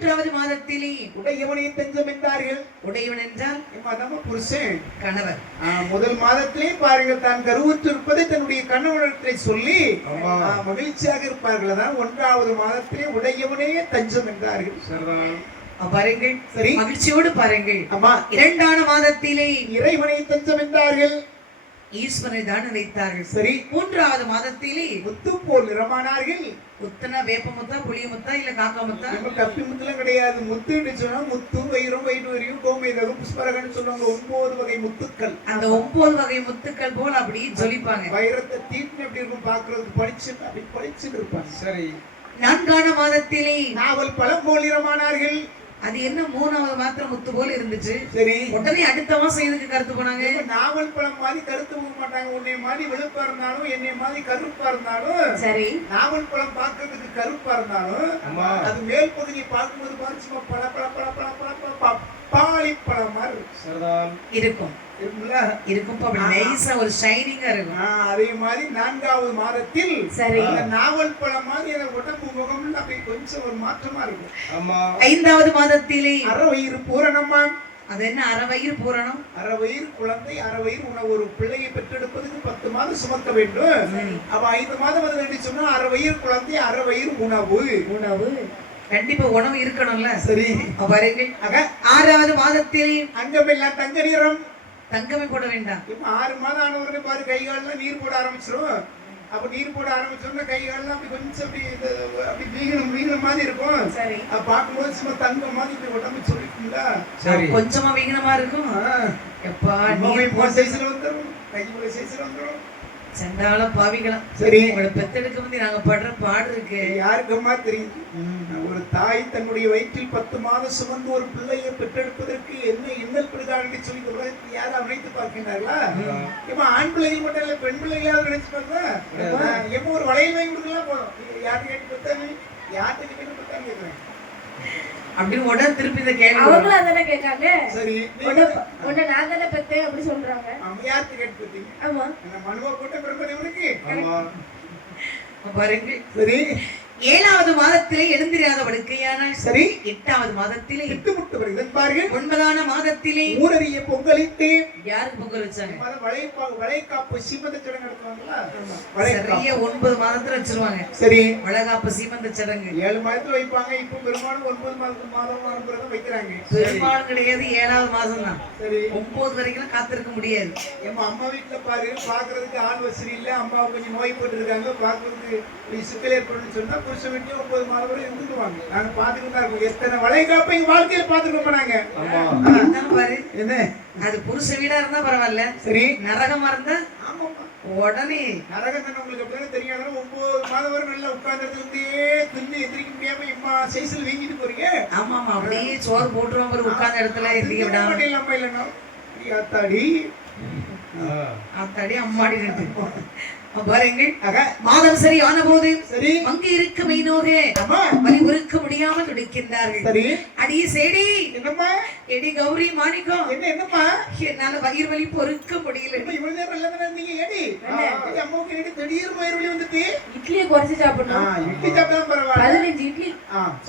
மூன்றாவது மாதத்திலே உடையவனை தஞ்சம் என்றார்கள். உடையவன் என்றால் நம்ம புருஷன் கணவர். முதல் மாதத்திலே பாருங்கள் தான் கருவுற்று இருப்பதை தன்னுடைய கணவனிடத்தை சொல்லி மகிழ்ச்சியாக இருப்பார்கள். அதான் 1வது மாதத்திலே உடையவனே தஞ்சம் என்றார்கள். பாருங்கள், சரி, மகிழ்ச்சியோடு பாருங்கள். ஆமா, 2வது மாதத்திலே இறைவனை தஞ்சம் என்றார்கள். ஈஸ்வரனை தான் நினைத்தார்கள். சரி, 3வது மாதத்திலே முத்து போல் நிறமானார்கள். முத்தனா வேப்ப முத்தா, புளிய முத்தா, இல்ல காக்கா முத்தா? நம்ம கப்பி முத்துலாம் கிடையாது. முத்துன்னு சொன்னா முத்து, வைரம், வைடூரியம், கோமேதகம், புஷ்பரகன்னு சொல்லுவாங்க. 9 வகை முத்துக்கள். அந்த 9 வகை முத்துக்கள் போல் அப்படி ஜொலிப்பாங்க. வைரத்தை தீட்டு எப்படி இருக்கும் பாக்குறதுக்கு, பளிச்சு அப்படி பளிச்சுன்னு இருப்பாங்க. சரி, 4வது மாதத்திலே நாவல் பழம் போல் நிறமானார்கள். அது என்ன 3வது மாத்திரம் முத்து போல இருந்துச்சு. சரி, உடனே அடுத்த மாசம் எதுக்கு கருத்து போனாங்க? நாவல் பழம் மாதிரி கருத்து போக மாட்டாங்க. உன்னை மாதிரி வெளுப்பா இருந்தாலும், என்னை மாதிரி கருப்பா இருந்தாலும், சரி, நாவல் பழம் பார்க்கறதுக்கு கருப்பா இருந்தாலும் அது மேல் பகுதியை பார்க்கும்போது பாருச்சுமா பல பல பல பல பல பல பப்பாளி பழம் மாதிரி இருக்கும். ஒரு ஷைனிங்கா இருக்கும். அதே மாதிரி 4வது மாதத்தில் சரி, நாவல் பழம் மாதிரி உடம்பு முகம் அப்படி கொஞ்சம் ஒரு மாற்றமா இருக்கும். ஆமா, 5வது மாதத்திலே அறவயிறு பூரணமா. அது என்ன அறவயிறு பூரணம்? அறவயிறு குழந்தை, அறவயிறு உணவு. ஒரு பிள்ளையை பெற்றெடுப்பதற்கு 10 மாதம் சுமக்க வேண்டும். அப்ப 5 மாதம் வந்து சொன்னா அறவயிறு குழந்தை, அறவயிறு உணவு. உணவு கண்டிப்பா உணவு இருக்கணும்ல. சரி, பாருங்கள், 6வது மாதத்தில் அங்கமெல்லாம் தங்க நிறம். தங்கமே போட வேண்டாம். இப்ப 6 மாதம் ஆனவருக்கு பாரு கை கால்லாம் நீர் போட ஆரம்பிச்சிடும். அப்ப நீர் போட ஆரம்பிச்சோம்னா கை கால்லாம் அப்படி கொஞ்சம் அப்படி வீங்கின மாதிரி இருக்கும். சரி, பார்க்கும்போது சும்மா தங்கம் மாதிரி இப்படி உடம்பு சொல்லிட்டீங்களா? சரி, கொஞ்சமா வீங்கினமா இருக்கும். எப்பா நீர் சைஸ்ல வந்துடும், கை போல சைஸ்ல வந்துடும். சண்டால பாவிக்கலாம். சரி, உங்களை பெத்தெடுக்க வந்து நாங்க படுற பாடு இருக்கு யாருக்குமா தெரியும். ஒரு தாய் தன்னுடைய வயிற்றில் 10 மாதம் சுமந்து ஒரு பிள்ளையை பெற்றெடுப்பதற்கு என்ன இன்னல் பெறுகிறார்கள் சொல்லி உலகத்தில் யாரும் நினைத்து பார்க்கின்றார்களா? இப்ப ஆண் பிள்ளைகள் மட்டும் இல்ல, பெண் பிள்ளைகளாவது நினைச்சு பார்த்தா எப்ப ஒரு வளையல் வாங்கி கொடுக்கலாம் போதும். யாரு கேட்டு பார்த்தாங்க, யார்கிட்ட கேட்டு பார்த்தாங்க கேட்கிறேன் அப்படின்னு உடனே திருப்பி இந்த கேள்வி அவங்கள அதானே கேட்காங்க. சரி, உன்னை நான் தானே பெத்தேன் அப்படி சொல்றாங்க. யார்கிட்ட கேட்டு பார்த்தீங்க? ஆமா, நான் மனுவா போட்ட பிறகு இவனுக்கு. ஆமா, பாருங்க. சரி, 7வது மாதத்திலே எழுந்திராத படுக்கையான. சரி, 8வது மாதத்திலே இட்டுமுட்டு வருகிறது பாருங்கள். 9வது மாதத்திலே ஊரறிய பொங்கலிட்டு. யாருக்கு பொங்கல் வச்சாங்க? வளைகாப்பு சீமந்த சடங்கு நடத்துவாங்களா? சரியா 9 மாதத்துல வச்சிருவாங்க. சரி, வளைகாப்பு சீமந்த சடங்கு 7 மாதத்துல வைப்பாங்க. இப்ப பெரும்பாலும் 9 மாதம் தான் வைக்கிறாங்க. பெரும்பாலும் கிடையாது, 7வது மாதம் தான். சரி, 9 வரைக்கும் காத்திருக்க முடியாது. என் அம்மா வீட்டுல பாரு, பாக்குறதுக்கு ஆள் வசதி இல்ல, அம்மா கொஞ்சம் நோய் போட்டு இருக்காங்க, பாக்குறதுக்கு சிக்கல் ஏற்படும் சொன்னா புருஷ வீட்டுல 9 மாதம் வரை இருந்துக்குவாங்க. நாங்க பாத்துக்கிட்டு தான் இருக்கோம். எத்தனை வளைகாப்ப எங்க வாழ்க்கையில பாத்துருக்கோம் நாங்க. பாரு என்ன, அது புருஷ வீடா இருந்தா பரவாயில்ல. சரி, நரகமா இருந்தா உடனே நரகம் தானே உங்களுக்கு அப்படியே தெரியாத. 9 மாதம் வரை நல்லா உட்கார்ந்து தின்னு எந்திரிக்க முடியாம இம்மா சைஸ்ல வீங்கிட்டு போறீங்க. ஆமா ஆமா, அப்படியே சோறு போட்டுருவோம் பாரு, உட்கார்ந்த இடத்துல எந்திரிக்க விடாம இல்லாம இல்லைன்னா ஆத்தாடி ஆத்தாடி அம்மாடி மாதம் சரி ஆன போது சரி அங்கு இருக்க மெய்னோக வலி பொறுக்க முடியாமல் துடிக்கின்றார்கள். சரி, அடி சேடி என்னம்மா, எடி கௌரி மாணிக்கம் என்ன என்னம்மா, என்னால வயிறு வலி பொறுக்க முடியல. இவ்வளவு நேரம் நல்லதா இருந்தீங்க, ஏடி அம்மாவுக்கு ஏடி திடீர் வயிறு வலி வந்துட்டு இட்லியை குறைச்சு சாப்பிடணும். இட்லி சாப்பிட்டா பரவாயில்ல, 15 இட்லி.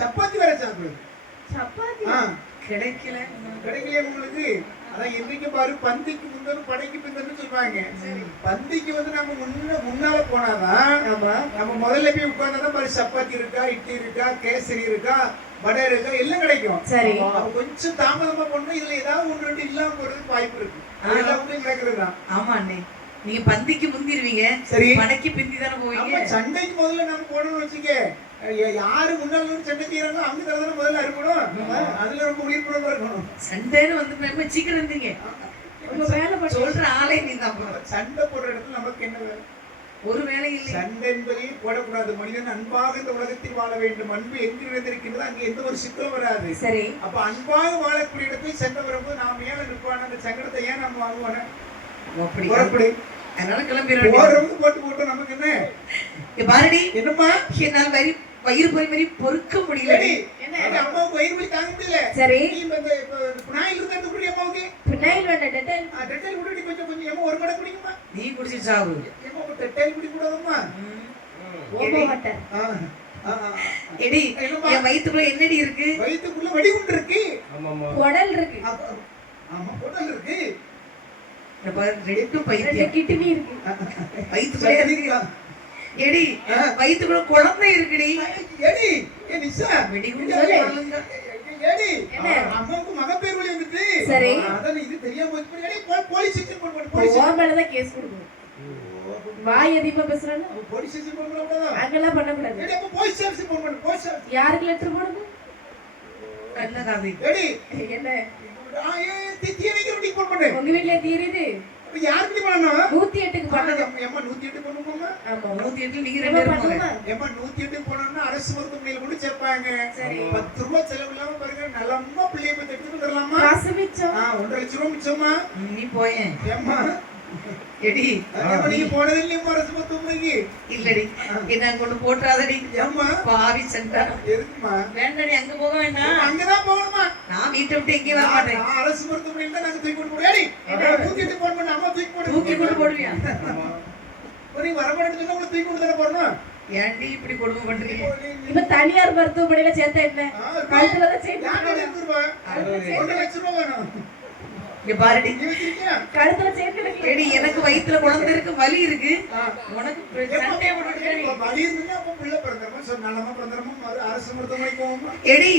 சப்பாத்தி வேற சாப்பிடு. சப்பாத்தி கிடைக்கல உங்களுக்கு. அதான் என்னைக்கு பாரு, பந்திக்கு முந்தனும் படைக்கு பிந்தன்னு சொல்லுவாங்க. பந்திக்கு வந்து நம்ம முன்னால போனாதான் நம்ம முதல்ல போய் உட்கார்ந்தாதான் பாரு, சப்பாத்தி இருக்கா, இட்லி இருக்கா, கேசரி இருக்கா, வடை இருக்கா, எல்லாம் கிடைக்கும். சரி, கொஞ்சம் தாமதமா பண்ணணும். இதுல ஏதாவது 1-2 இல்லாம போறதுக்கு வாய்ப்பு இருக்கு. அதெல்லாம் நடக்கிறதுதான். ஆமா அண்ணே, நீங்க பந்திக்கு முந்திருவீங்க. சரி, படைக்கு பிந்தி தானே போவீங்க. சண்டைக்கு முதல்ல நம்ம போனோம்னு வச்சுக்க, யாரு முன்னால சண்டை செய்யறாங்களோ அவங்க தான் முதல்ல இருக்கணும். அதுல ரொம்ப உயிர்ப்புடன் இருக்கணும். சண்டைன்னு வந்து சீக்கிரம் இருந்தீங்க சொல்ற ஆளே நீ தான். சண்டை போடுற இடத்துல நமக்கு என்ன வேலை? ஒரு வேலை இல்லை. சண்டை என்பதையும் போடக்கூடாது. மனிதன் அன்பாக இந்த உலகத்தில் வாழ வேண்டும். அன்பு எங்கு நிறைந்திருக்கின்றது அங்கே எந்த ஒரு சிக்கலும் வராது. சரி, அப்ப அன்பாக வாழக்கூடிய இடத்துல சண்டை வரும்போது நாம ஏன் இருப்பான அந்த சங்கடத்தை ஏன் நம்ம வாங்குவான அப்படி அதனால கிளம்பிடுறோம். போட்டு நமக்கு என்ன பாரடி என்னம்மா, என்னால் வயிறு போய் மாதிரி பொறுக்க முடியல. அம்மாவுக்கு வயிறு போய் தாங்க முடியல. சரி, பினாயில் இருக்கிறது குடி அம்மாவுக்கு. பினாயில் வேண்டாம், டெட்டாயில். டெட்டாயில் குடி கொஞ்சம் ஏமா ஒரு கடை குடிக்குமா? நீ குடிச்சு சாவு. ஏமா டெட்டாயில் குடி கூடாதும்மா. ஓமா வாட்டர். எடி என் வயித்துக்குள்ள என்னடி இருக்கு? வயித்துக்குள்ள வெடிகுண்டு இருக்கு. குடல் இருக்கு. ஆமா குடல் இருக்கு. இந்த பாரு ரெண்டும் பைத்தியம். கிட்னி இருக்கு. வயித்துக்குள்ள இருக்கு. எடி வயித்துக்குள்ள குழந்தை இருக்குடி. எடி ஏ நிஷா வெடிகுண்டு சொல்லுங்க. எடி அம்மாவுக்கு மகப்பேறு வலி வந்துட்டு. சரி. அத இது தெரியாம போச்சு. எடி போலீஸ் ஸ்டேஷன் போடு போலீஸ் மேல தான் கேஸ் கொடுக்கணும். வாய் அதிகமா பேசுறானே போலீஸ் ஸ்டேஷன் போடுறோம்டா. அங்கெல்லாம் பண்ண கூடாது. எடி அப்ப போலீஸ் ஸ்டேஷன் போடு போலீஸ் ஸ்டேஷன். யாருக்கு லெட்டர் போடணும்? நல்ல கதை. எடி என்ன தீயணைக்கு ரெடி போடு. உங்க வீட்ல தீரிது. அப்ப யாருக்கு பண்ணனும்? 108க்கு பண்ணணும். ஏம்மா 108 பண்ணுமா? ஆமா 108 நீங்க ரெண்டு பேரும் போங்க. ஏம்மா 108 போனோம்னா அரசு மருத்துவமனையில கொண்டு சேர்ப்பாங்க. 10 ரூபாய் செலவு இல்லாம பாருங்க நல்லம்மா பிள்ளைய பத்தி எடுத்து வந்துடலாமா? காசு மிச்சம். 1.5 லட்சம் ரூபாய் மிச்சமா? நீ போயேன். ஏம்மா எடி நீங்க போனது இல்லையா அரசு மருத்துவமனைக்கு? இல்லடி என்ன கொண்டு போட்றாதடி. ஏம்மா பாவி சென்டா. எதுக்குமா? வேண்டடி அங்க போக வேண்டாம். அங்கதான் போகணுமா? நான் வீட்டை விட்டு எங்கேயும் வர மாட்டேன். நான் அரசு மருத்துவமனையில தான் நாங்க தூக்கி கொண்டு போறோம். ஏடி 108 போன் பண்ண அம்மா தூக்கி போடு. தூக்கி கொண்டு போடுவியா? நீ வர மாட்டேன்னு சொன்னா உங்களை தூக்கி கொண்டு தானே போறணும். ஏன்டி இப்படி கொடுமை பண்றீங்க? இப்ப தனியார் மருத்துவமனையில சேர்த்தா என்ன? கழுத்துல தான் சேர்த்து. யாரோட ரூபாய்? 1 லட்சம் ரூபாய் வேணும். இங்க பாருடி. நீ வச்சிருக்கியா? கழுத்துல சேர்த்து. எடி எனக்கு வயித்துல குழந்தை இருக்கு, வலி இருக்கு. உனக்கு சண்டை போட்டுட்டு வலி இருந்தா அப்ப பிள்ளை பிறந்தறமா சொன்னாலமா பிறந்தறமா அரசு மருத்துவமனைக்கு போவோமா? எடி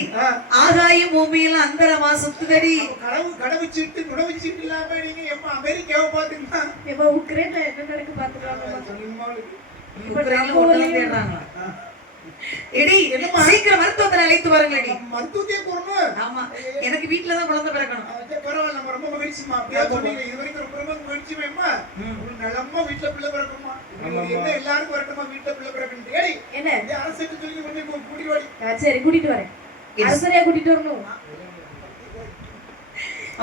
ஆகாயம் பூமியில அந்தரமா சுத்துதடி. கடவு சீட்டு நுழைவு சீட்டு இல்லாம நீங்க எப்ப அமெரிக்காவை பாத்தீங்கன்னா இப்ப உக்ரைன்ல என்ன நடக்கு பாத்துக்கலாம். உக்ரைன்ல ஒண்ணு தேடுறாங்க. எடி சீக்கிரம் மருத்துவத்தை அழைத்து வாருங்களடி. மருத்துவத்தையே போறணும். ஆமா எனக்கு வீட்ல தான் குழந்தை பிறக்கணும். பரவாயில்ல நம்ம ரொம்ப மகிழ்ச்சிமா. அப்படியே சொன்னீங்க இது வரைக்கும் ரொம்ப மகிழ்ச்சிமா. ஒரு நல்லம்மா வீட்ல பிள்ளை பிறக்குமா? என்ன எல்லாருக்கும் வரட்டுமா வீட்ல பிள்ளை பிறக்கணும். ஏடி என்ன இந்த அரசுக்கு சொல்லி கொஞ்சம் கூட்டி வாடி. சரி கூட்டிட்டு வரேன். அரசரையா கூட்டிட்டு வரணும்.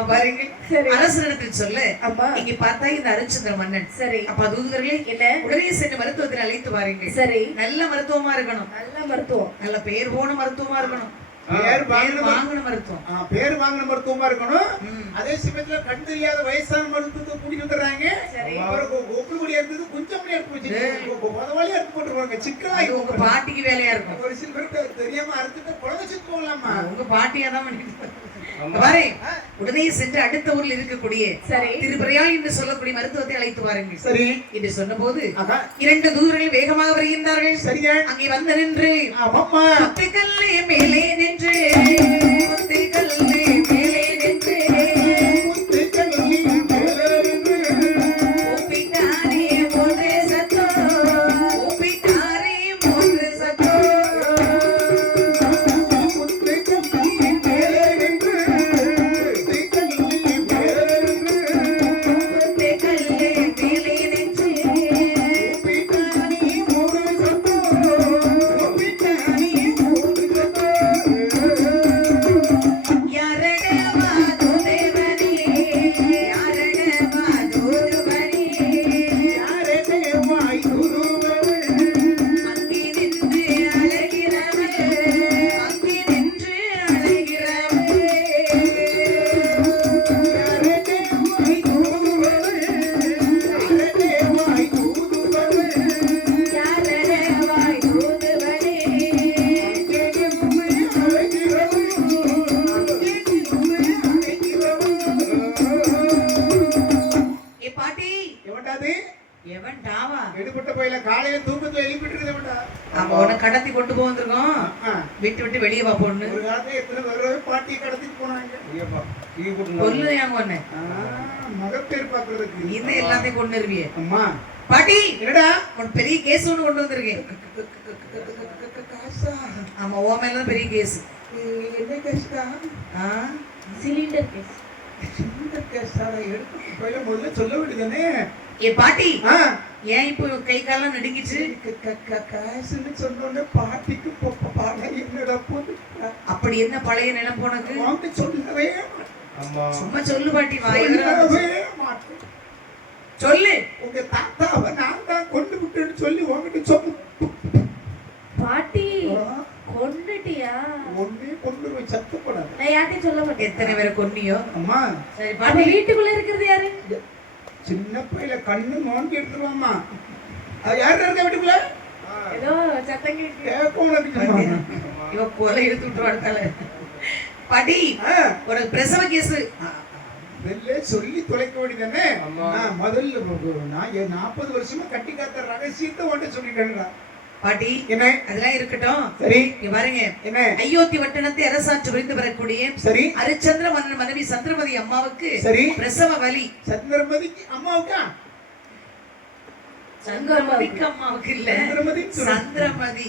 பாருங்க சரி அரசனிடத்தில் சொல்லு. அம்மா இங்க பார்த்தா இந்த அரிச்சந்திர மன்னன். சரி அப்ப தூதர்களே என்ன உடனே சென்று மருத்துவத்தில் அழைத்து வாருங்க. சரி நல்ல மருத்துவமா இருக்கணும். நல்ல மருத்துவம். நல்ல பேர் போன மருத்துவமா இருக்கணும். பேர் வாங்கின மருத்துவம். பேர் வாங்கின மருத்துவமா இருக்கணும். அதே சமயத்துல கண் தெரியாத வயசான மருத்துவத்தை கூட்டிட்டு வந்துடுறாங்க. ஒப்புக்குடியா இருந்தது கொஞ்சம் முதவாளியா எடுத்து போட்டுருவாங்க. சிக்கலா உங்க பாட்டிக்கு வேலையா இருக்கும். ஒரு சில பேருக்கு தெரியாம அறுத்துட்டு குழந்தை செத்து போகலாமா? உங்க பாட்டியா தான் பண்ணிட்டு பாரு. உடனே சென்று அடுத்த ஊரில் இருக்கக்கூடிய திருப்பறையாள் என்று சொல்லக்கூடிய மருத்துவத்தை அழைத்து வாருங்கள். சரி என்று சொன்ன போது 2 தூதர்கள் வேகமாக வருகின்றார்கள். சரியா அங்கே வந்து நின்று முத்துக்கல்லே மேலே நின்று முத்துக்கல்லே மேலே நின்று ஒப்பிட்டாரே மூன்று சத்தம் ஒப்பிட்டாரே மூன்று சத்தம் கடத்தி கொண்டு போந்திருக்கோம். விட்டு விட்டு வெளியே வா பொண்ணு. ஒரு காலத்துல எத்தனை பேர் பாட்டி கடத்திட்டு போனாங்க. கொல்லு ஏன் கொன்ன? மகப்பேறு பாக்குறதுக்கு இது எல்லாத்தையும் கொண்டு வருவியே. அம்மா பாட்டி என்னடா ஒரு பெரிய கேஸ் ஒன்று கொண்டு வந்திருக்கேன். ஆமா ஓ மேல பெரிய கேஸ். என்ன கேஸ்டா? Cylinder gas. சிலிண்டர் கேஸ்டா? எடுத்து முதல்ல சொல்ல வேண்டியதானே. ஏ பாட்டி ஏன் இப்போ கை காலம் நடுங்கிச்சு? காசுன்னு சொன்னோட பாட்டிக்கு என்னடா போது? அப்படி என்ன பழைய நிலம் போனக்கு? சொல்லவே சும்மா சொல்லு பாட்டி. வாயவே சொல்லு. உங்க தாத்தாவை நான் தான் கொண்டு விட்டுன்னு சொல்லி உங்ககிட்ட சொல்லு. பாட்டி கொன்னுட்டியா? ஒண்ணே கொண்டு போய் சத்தப்படாது. நான் யார்ட்டையும் சொல்ல மாட்டேன். எத்தனை பேரை கொன்னியோ? அம்மா சரி பாட்டி வீட்டுக்குள்ள இருக்கிறது யாரு? சின்ன பையில கண்ணு நோண்டி எடுத்துருவாமா. அது யாரு இருக்க வீட்டுக்குள்ள? ஏதோ சத்தம் கேட்கு. கேட்கும் உனக்கு. இவ கொலை எடுத்து விட்டு வாழ்த்தால பாட்டி ஒரு பிரசவ கேஸ் வெளில சொல்லி தொலைக்க வேண்டியதானே. முதல்ல நான் 40 வருஷமா கட்டி காத்த ரகசியத்தை ஒன்று சொல்லிட்டேன்டா பாட்டி. என்ன அதெல்லாம் இருக்கட்டும். சரி இங்க பாருங்க, என்ன அயோத்தி வட்டணத்தை அரசாட்சி புரிந்து வரக்கூடிய சரி ஹரிச்சந்திர மன்னன் மனைவி சந்திரமதி அம்மாவுக்கு சரி பிரசவ வலி. சந்திரமதிக்கு அம்மாவுக்கா? சந்திரமதிக்கு அம்மாவுக்கு இல்ல, சந்திரமதி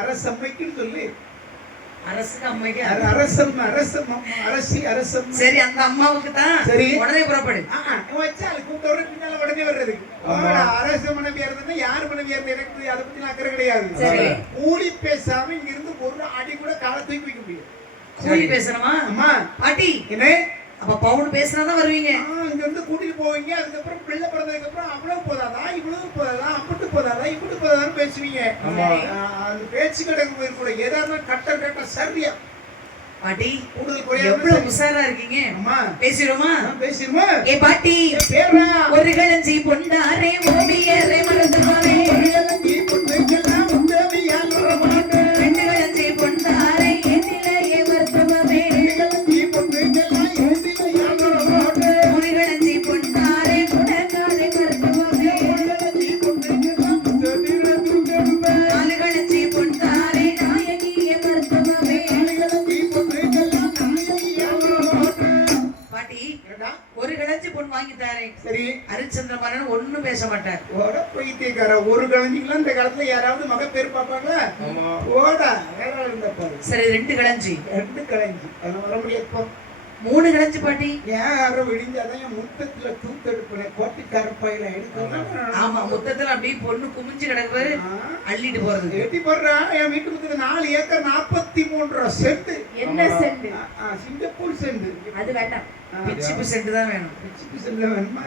அரசம்மைக்குன்னு சொல்லு. அரசுக்கு அம்மைக்கு அரசம் அரசம் அரசி அரசம். சரி அந்த அம்மாவுக்கு தான். சரி உடனே புறப்படு. வச்சால் கூப்பிட்ட பின்னால உடனே வர்றது. அரச மனைவியா இருந்தா யார் மனைவியா இருந்தா எனக்கு அதை பத்தி அக்கறை கிடையாது. கூலி பேசாம இங்க இருந்து ஒரு அடி கூட காலை தூக்கி வைக்க முடியும். கூலி பேசணுமா? அம்மா பாட்டி என்ன அப்ப பவுன் பேசினாதான் வருவீங்க. இங்க இருந்து கூட்டிட்டு போவீங்க. அதுக்கப்புறம் பிள்ளை பிறந்ததுக்கு அப்புறம் அவ்வளவு போதாதா, இவ்வளவு போதாதா, அப்பட்டு போதாதா, இப்படி போதாதான்னு பேசுவீங்க. அந்த பேச்சு கிடக்கு போயிருக்கூட ஏதாவது கட்ட சரியா பாட்டி கூடுதல் குறையா எவ்வளவு உஷாரா இருக்கீங்க. அம்மா பேசிடுமா? பேசிடுமா? ஏ பாட்டி பேரா ஒரு களஞ்சி பொண்டாரே ஓவியரே மறந்துவாரே. ஒரு களஞ்சி பொண்ணுக்கெல்லாம் உதவியால் வரமாட்டே. ரெண்டு களஞ்சி பொண்டாரே எதிலேயே வருத்தமே. ரெண்டு களஞ்சி பொண்ணுக்கெல்லாம் எதிலேயால் வரமாட்டே. ஒரு களஞ்சி பொண்டாரே குணக்காரே வருத்தமே. ஒரு களஞ்சி பொண்ணுக்கெல்லாம் உதவியால் நாலு களஞ்சி பொண்டாரே நாயகியே வருத்தமே. பாட்டி ஒரு களஞ்சி பொன் வாங்கி தாரேன். சரி ஹரிச்சந்திர மன்னன் ஒண்ணும் பேச மாட்டார். ஓட பைத்தியக்கார. ஒரு களஞ்சிக்கெல்லாம் இந்த காலத்துல யாராவது மகப்பேர் பார்ப்பாங்களா? ஓடா வேற இருந்த பாரு. சரி ரெண்டு களஞ்சி. ரெண்டு களஞ்சி அது வர முடியாது. மூணு களஞ்சி பாட்டி. யாரும் விடிஞ்சாதான் என் முத்தத்துல தூத்தெடுப்பேன். கோட்டி கருப்பாயில எடுக்கணும். ஆமா முத்தத்துல அப்படியே பொண்ணு குமிஞ்சு கிடக்குவாரு, அள்ளிட்டு போறது. எட்டி போடுறா. என் வீட்டு முத்தத்துல 4 ஏக்கர் 43 சென்ட். என்ன சென்ட்? Singapore cent. அது வேண்டாம், பிச்சிப்பு சென்ட் தான் வேணும். பிச்சிப்பு சென்ட் வேணுமா?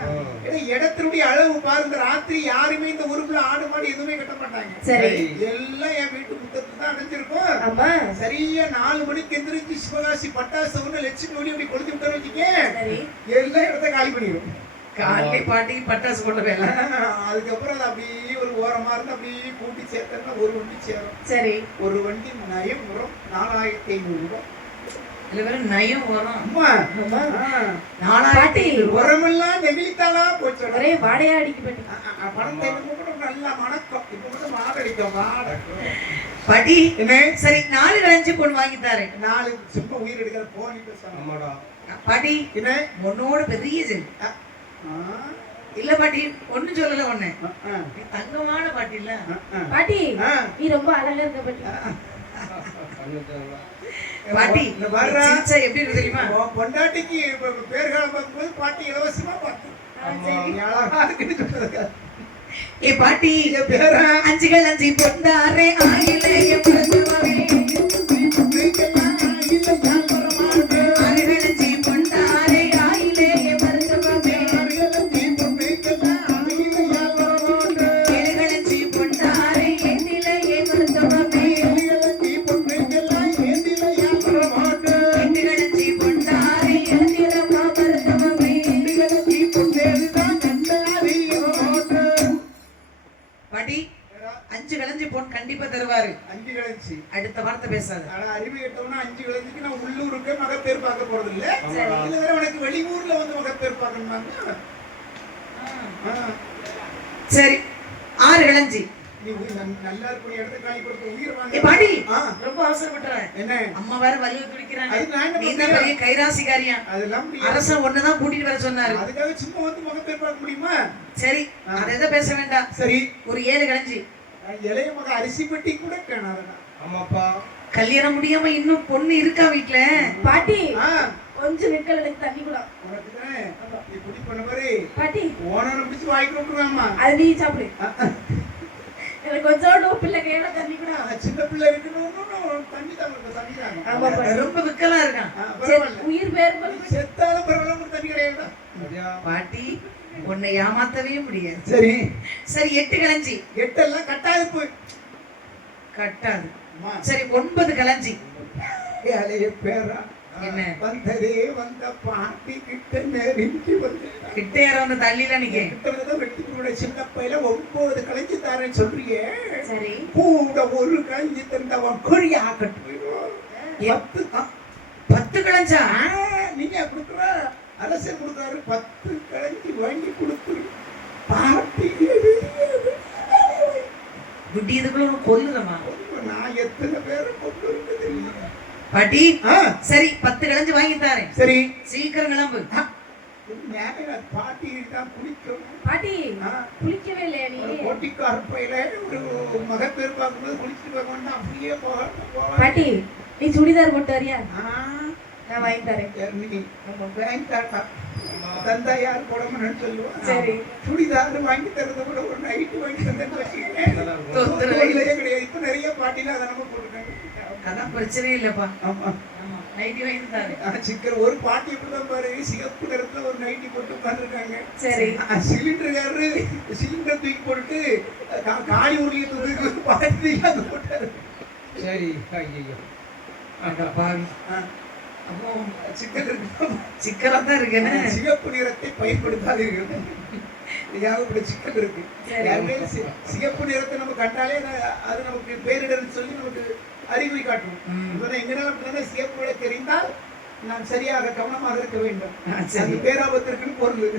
இடத்தினுடைய அளவு பாருங்க. ராத்திரி யாருமே இந்த ஊருக்குள்ள ஆடு மாடு எதுவுமே கட்ட மாட்டாங்க. சரி எல்லாம் என் வீட்டு முத்தத்துல தான் அடைஞ்சிருக்கும். ஆமா சரியா 4 மணிக்கு எந்திரிச்சு சிவகாசி பட்டாசு ஒண்ணு லட்சுமி ஒளி அப்படி கொளுத்தி விட்டோம்னு வச்சுக்க, எல்லா இடத்த காலி பண்ணிடும். காலை பாட்டி பட்டாசு கொண்ட வேலை. அதுக்கப்புறம் அது அப்படியே ஒரு ஓரமா இருந்து அப்படியே கூட்டி சேர்த்தா ஒரு வண்டி சேரும். சரி ஒரு வண்டி நயம் வரும் 4500 ரூபாய். இல்ல வேற நயம் வரும். அம்மா 4500 உரமெல்லாம் நெகிழித்தாளா போச்சு. ஒரே வாடையா அடிக்க பாட்டி. பணத்தை நல்லா மணக்கம். இப்ப மட்டும் மாடடிக்கும் பாட்டி. என்ன சரி 4 களஞ்சி பொன் வாங்கி தாரேன். 4 சும்மா உயிர் எடுக்கிற போனி பேசணும் பாட்டி. என்ன உன்னோட பெரிய இல்ல பாட்டி, ஒண்ணு சொல்லல ஒண்ணு. தங்கமான பாட்டி இல்ல பாட்டி. நீ ரொம்ப அழகா இருக்க பாட்டி. பாட்டி சிரிச்சா எப்படி இருக்கு தெரியுமா? பொண்டாட்டிக்கு பேர்காலம் பார்க்கும்போது பாட்டி இலவசமா பார்த்து அழகா இருக்குன்னு சொல்றது. ஏ பாட்டி 5 களஞ்சி பொண்டாரே ஆயிலேயே பிறந்தவரே. 6 களஞ்சி பொண்டாரே ஆயிலேயே பிறந்தவரே. 7 களஞ்சி பொண்டாரே எதிலேயே பிறந்தவரே. 8 களஞ்சி பொண்டாரே எதிரமா பிறந்தவரே. பாட்டி 5 களஞ்சி பொன் கண்டிப்பா தருவாரு. 5 களஞ்சி. அடுத்த வார்த்தை பேசாத. ஆனா அறிவு கேட்டோம்னா 5 களஞ்சிக்கு நான் உள்ளூருக்கு மகப்பேர் பார்க்க போறது இல்ல. இல்ல வேற உனக்கு வெளியூர்ல வந்து மகப்பேர் பார்க்கணுமா? சரி 6 களஞ்சி. நீ நல்லா இருக்க இடத்தை காலி கொடுத்து உயிர் வாங்க. ஏ பாட்டி ரொம்ப அவசரப்பட்டற. என்ன அம்மா வேற வலிய துடிக்கறாங்க. அது நான் என்ன நீ தான் பெரிய கைராசிகாரியா. அதெல்லாம் அரசன் ஒண்ணு தான் கூட்டிட்டு வர சொன்னாரு. அதுக்காக சும்மா வந்து மகப்பேர் பார்க்க முடியுமா? சரி அத எதை பேச வேண்டாம். சரி ஒரு 7 களஞ்சி. இளைய மக அரிசி பெட்டி கூட காணாதடா. ஆமாப்பா. கல்யாணம் முடியாம இன்னும் பொண்ணு இருக்கா வீட்ல. பாட்டி கொஞ்சம் நிக்கல, எனக்கு தண்ணி கூட. உனக்கு தானே நீ குடி பண்ண பாரு. பாட்டி ஓனரை பிடிச்சு வாங்கி விட்டுறாமா. அது நீ சாப்பிடு. எனக்கு கொஞ்சோண்டு பிள்ளை கையில தண்ணி கூட. சின்ன பிள்ளை இருக்கணும் தண்ணி தான். ஆமா ரொம்ப விக்கலா இருக்கான். உயிர் பேர் செத்தாலும் பரவாயில்ல தண்ணி கிடையாதுடா. பாட்டி உன்னை ஏமாத்தவே முடியாது. சரி சரி 8 களஞ்சி. 8 எல்லாம் கட்டாது போய் கட்டாது. சரி 9 களஞ்சி. அலைய பேரா என்ன வந்ததே வந்த பாட்டி கிட்ட நெருங்கி வந்து கிட்ட யாரோ அந்த தள்ளில நிக்க கிட்ட வெட்டிக்குள்ள சின்ன பையில 9 கலைஞ்சு தரேன்னு சொல்றியே சரி கூட ஒரு கலைஞ்சு தந்தவன் கொழியா கட்டுவோம் 10 கலைஞ்சா நீங்க கொடுக்குற அரசர் கொடுக்குறாரு 10 கலைஞ்சு வாங்கி கொடுத்துரு பாட்டி குட்டி இதுக்குள்ள கொல்லுறமா நான் எத்தனை பேரை கொண்டு தெரியும் பாட்டி சரி 10 கலைஞ்சு வாங்கி தாரேன் சரி சீக்கிரம் கிளம்பு பாட்டி தான் குளிக்கணும் பாட்டி குளிக்கவே இல்லையா நீ கோட்டிக்கார பையில ஒரு மகப்பேர் பார்க்கும்போது குளிச்சுட்டு போகணும்னா அப்படியே போக பாட்டி நீ சுடிதார் போட்டு வரியா நான் வாங்கி தரேன் நம்ம பேங்க் டாட்டா தந்தா யார் போடணும்னு சொல்லுவோம் சரி சுடிதார் வாங்கி தரத கூட ஒரு நைட்டு வாங்கி தந்தேன்னு வச்சுக்கேன் கிடையாது இப்ப நிறைய பாட்டில அதை நம்ம போட்டுருக்காங்க அதான் பிரச்சனை இல்லப்பா ஆமா நைட்டி வாங்கி தாரேன் சிக்கர் ஒரு பாட்டி இப்பதான் பாரு சிகப்பு நிறத்துல ஒரு நைட்டி போட்டு உட்காந்துருக்காங்க சரி சிலிண்டர் சிலிண்டர் தூக்கி போட்டுட்டு காளி உருளியை தூக்கி பாட்டி அது போட்டாரு சரி ஐயோ பாவி அப்போ சிக்கன் இருக்கு சிக்கலா தான் இருக்குன்னு சிகப்பு நிறத்தை பயன்படுத்தாதீர்கள் ஏகப்பட்ட சிக்கல் இருக்கு சிகப்பு நிறத்தை நம்ம கண்டாலே அது நமக்கு பேரிடர்னு சொல்லி நமக்கு அறிகுறி காட்டும் இப்பதான் எங்கனால சிகப்பு தெரிந்தால் நாம் சரியாக கவனமாக இருக்க வேண்டும் அது பேராபத்து இருக்குன்னு பொருள்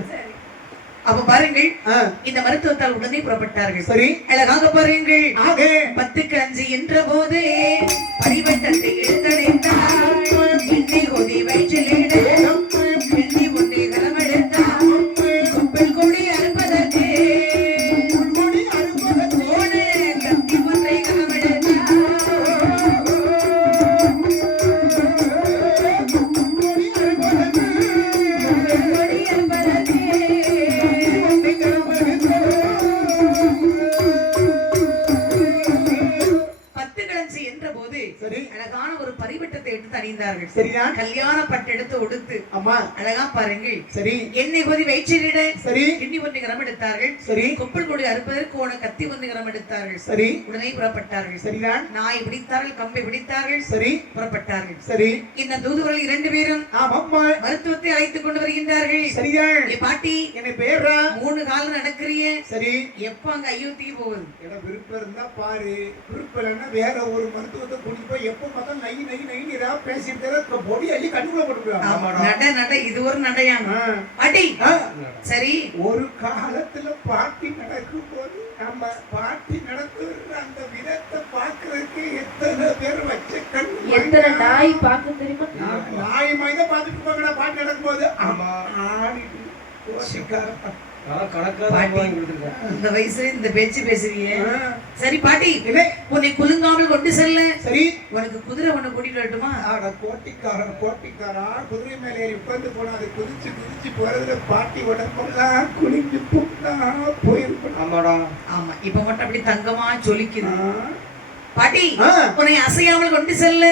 அப்ப பாருங்கள் இந்த மருத்துவத்தால் உடனே புறப்பட்டார்கள் சரி அழகாக பாருங்கள் 10க்கு 5 என்ற போது பரிவட்டத்தை எடுத்தடைந்தார் எண்ணெய் கொதி வயிற்றிலிட எண்ணி ஒன்றை கலமெடுத்தார் கொப்பல் கொடி அறுப்பதற்கு போன கத்தி ஒன்றை கலமெடுத்தார் அழகான ஒரு பரிவட்டத்தை எடுத்து அணிந்தார்கள். சரிதான். கல்யாண பட்டு எடுத்து உடுத்து அம்மா அழகா பாருங்கள். சரி. எண்ணெய் கொதி வயிற்றிலிட சரி. கிண்ணி 1 கிராம் எடுத்தார்கள். சரி. கொப்பல் கொடி அறுப்பதற்கு ஓன கத்தி 1 கிராம் எடுத்தார்கள். சரி. உடனே புறப்பட்டார்கள். சரிதான். நாய் பிடித்தார்கள், கம்பை பிடித்தார்கள். சரி. புறப்பட்டார்கள். சரி. இந்த தூதுவர்கள் 2 பேரும் ஆமாம்மா மருத்துவத்தை அழைத்துக் கொண்டு வருகின்றார்கள். சரிதான். ஏ பாட்டி, என்ன பேரா 3 காலம் நடக்கறியே. சரி. எப்ப அங்க அயோத்திக்கு போகுது? எட விருப்பம் இருந்தா பாரு, விருப்பம் இல்லைன்னா வேற ஒரு மருத்துவத்தை கூட்டிட்டு போய் எப்ப பார்த்தா நை நை நை ஏதாவது பேசிட்டு பொடி அள்ளி கண்டுக்குள்ள போட்டுருக்காங்க. நட நட இது ஒரு நடையாம் பாட்டி. சரி, ஒரு காலத்துல பாட்டி நடக்கும் போது நம்ம பாட்டி நடத்துற அந்த விதத்தை பாக்குறதுக்கு எத்தனை பேர் வச்ச கண், எத்தனை நாய் பாக்க தெரியுமா? நாய் மாதிரி தான் பாத்துட்டு போங்கடா பாட்டி நடக்கும் போது. ஆமா, ஆடிட்டு கோஷிக்கார இந்த வயசுல இந்த பேச்சு பேசுவீங்க. சரி பாட்டி, உன்னை குலுங்காமல் கொண்டு செல்ல. சரி, உனக்கு குதிரை ஒண்ணு கூட்டிட்டு வரட்டுமா? கோட்டிக்காரா குதிரை மேல ஏறி உட்கார்ந்து போனா அது குதிச்சு குதிச்சு போறதுல பாட்டி உடம்பெல்லாம் குளிஞ்சு புண்ணா போயிருக்கும். ஆமாடா. ஆமா, இப்ப மட்டும் அப்படி தங்கமா ஜொலிக்குது. பாட்டி, உன்னை அசையாமல் கொண்டு செல்ல.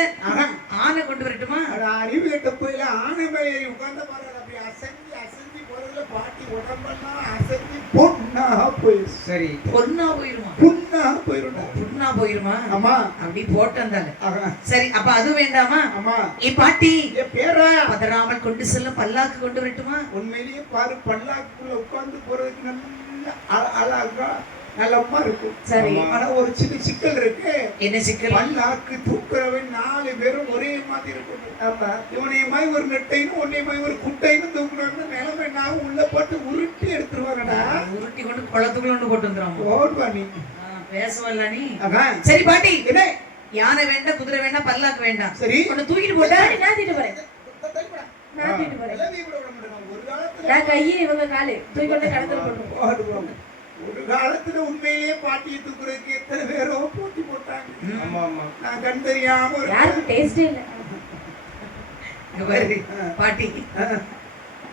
ஆனை கொண்டு வரட்டுமா? அறிவு கட்ட போயில ஆனை மேல ஏறி உட்கார்ந்த பாரு, அப்படி அசைஞ்சு அசைஞ்சு போறதுல பாட்டி உடம்பெல்லாம் அசைஞ்சு பொண்ணா போயிரு. சரி, பொண்ணா போயிருமா? புண்ணா போயிருமா? புண்ணா போயிருமா? ஆமா, அப்படி போட்டாந்தால. சரி, அப்ப அது வேண்டாமா? ஆமா. ஏ பாட்டி, பேரா பதறாமல் கொண்டு செல்ல பல்லாக்கு கொண்டு வரட்டுமா? உண்மையிலேயே பாரு, பல்லாக்குள்ள உட்கார்ந்து போறதுக்கு நல்ல அழகா நல்லமா இருக்கும். சரி, ஆனா ஒரு சின்ன சிக்கல் இருக்கு. என்ன சிக்கல்? பல்லாக்கு தூக்குறவன் 4 பேரும் ஒரே மாதிரி இருக்கும். ஆமா, இவனையமாய் ஒரு நெட்டைன்னு ஒன்னையமாய் ஒரு குட்டைன்னு தூக்குறாங்கன்னா நிலைமை நான் உள்ள போட்டு உருட்டி எடுத்துருவாங்கடா. உருட்டி கொண்டு குளத்துக்குள்ள கொண்டு போட்டு வந்துடும். ஓடுவா நீ, பேசுவல்ல நீ. சரி பாட்டி, யானை வேண்டாம், குதிரை வேண்டாம், பல்லாக்கு வேண்டாம். சரி, ஒன்னு தூக்கிட்டு போட்டா நான் தூக்கிட்டு போறேன். நான் தூக்கிட்டு போறேன். ஒரு காலத்துல நான் கையை இவங்க காலு தூக்கி கொண்டு கடத்துல போட்டுருவோம். ஒரு காலத்துல உண்மையிலேயே பாட்டியை தூக்குறதுக்கு எத்தனை பேரோ போட்டி போட்டாங்க. ஆமா ஆமா, நான் கண் தெரியாம யாருக்கும் டேஸ்டே இல்ல. பாட்டி,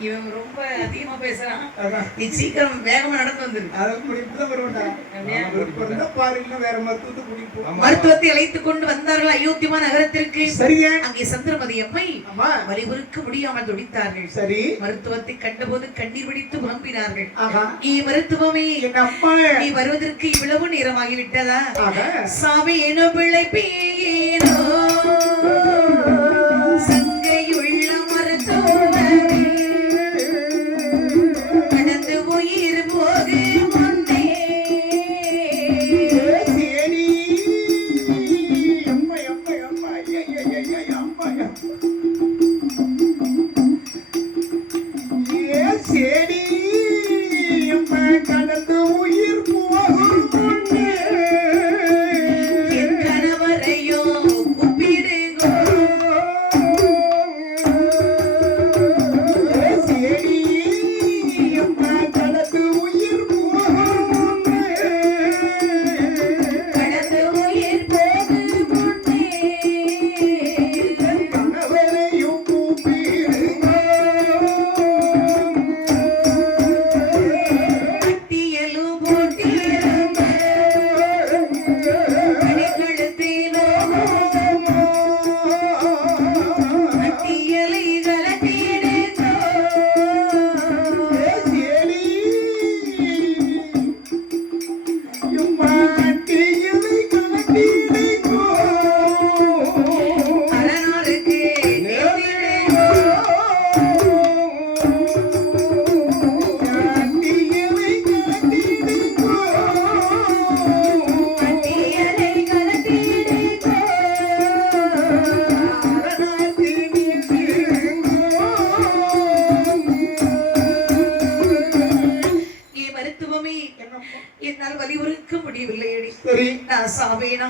இவன் ரொம்ப அதிகமா பேசுறான். நீ சீக்கிரம் வேகமா நடந்து வந்துரு. மருத்துவத்தை அழைத்துக் கொண்டு வந்தார்கள் அயோத்தியா நகரத்திற்கு. அங்கே சந்திரமதி அம்மை வலிபுறுக்க முடியாமல் துடித்தார்கள். சரி, மருத்துவத்தை கண்டபோது கண்ணீர் வடித்து புலம்பினார்கள். மருத்துவமே, நீ வருவதற்கு இவ்வளவு நேரமாகிவிட்டதா? சாமி ஏனோ பிள்ளை பேயேனோ சங்கையுள் நான் சாவேனா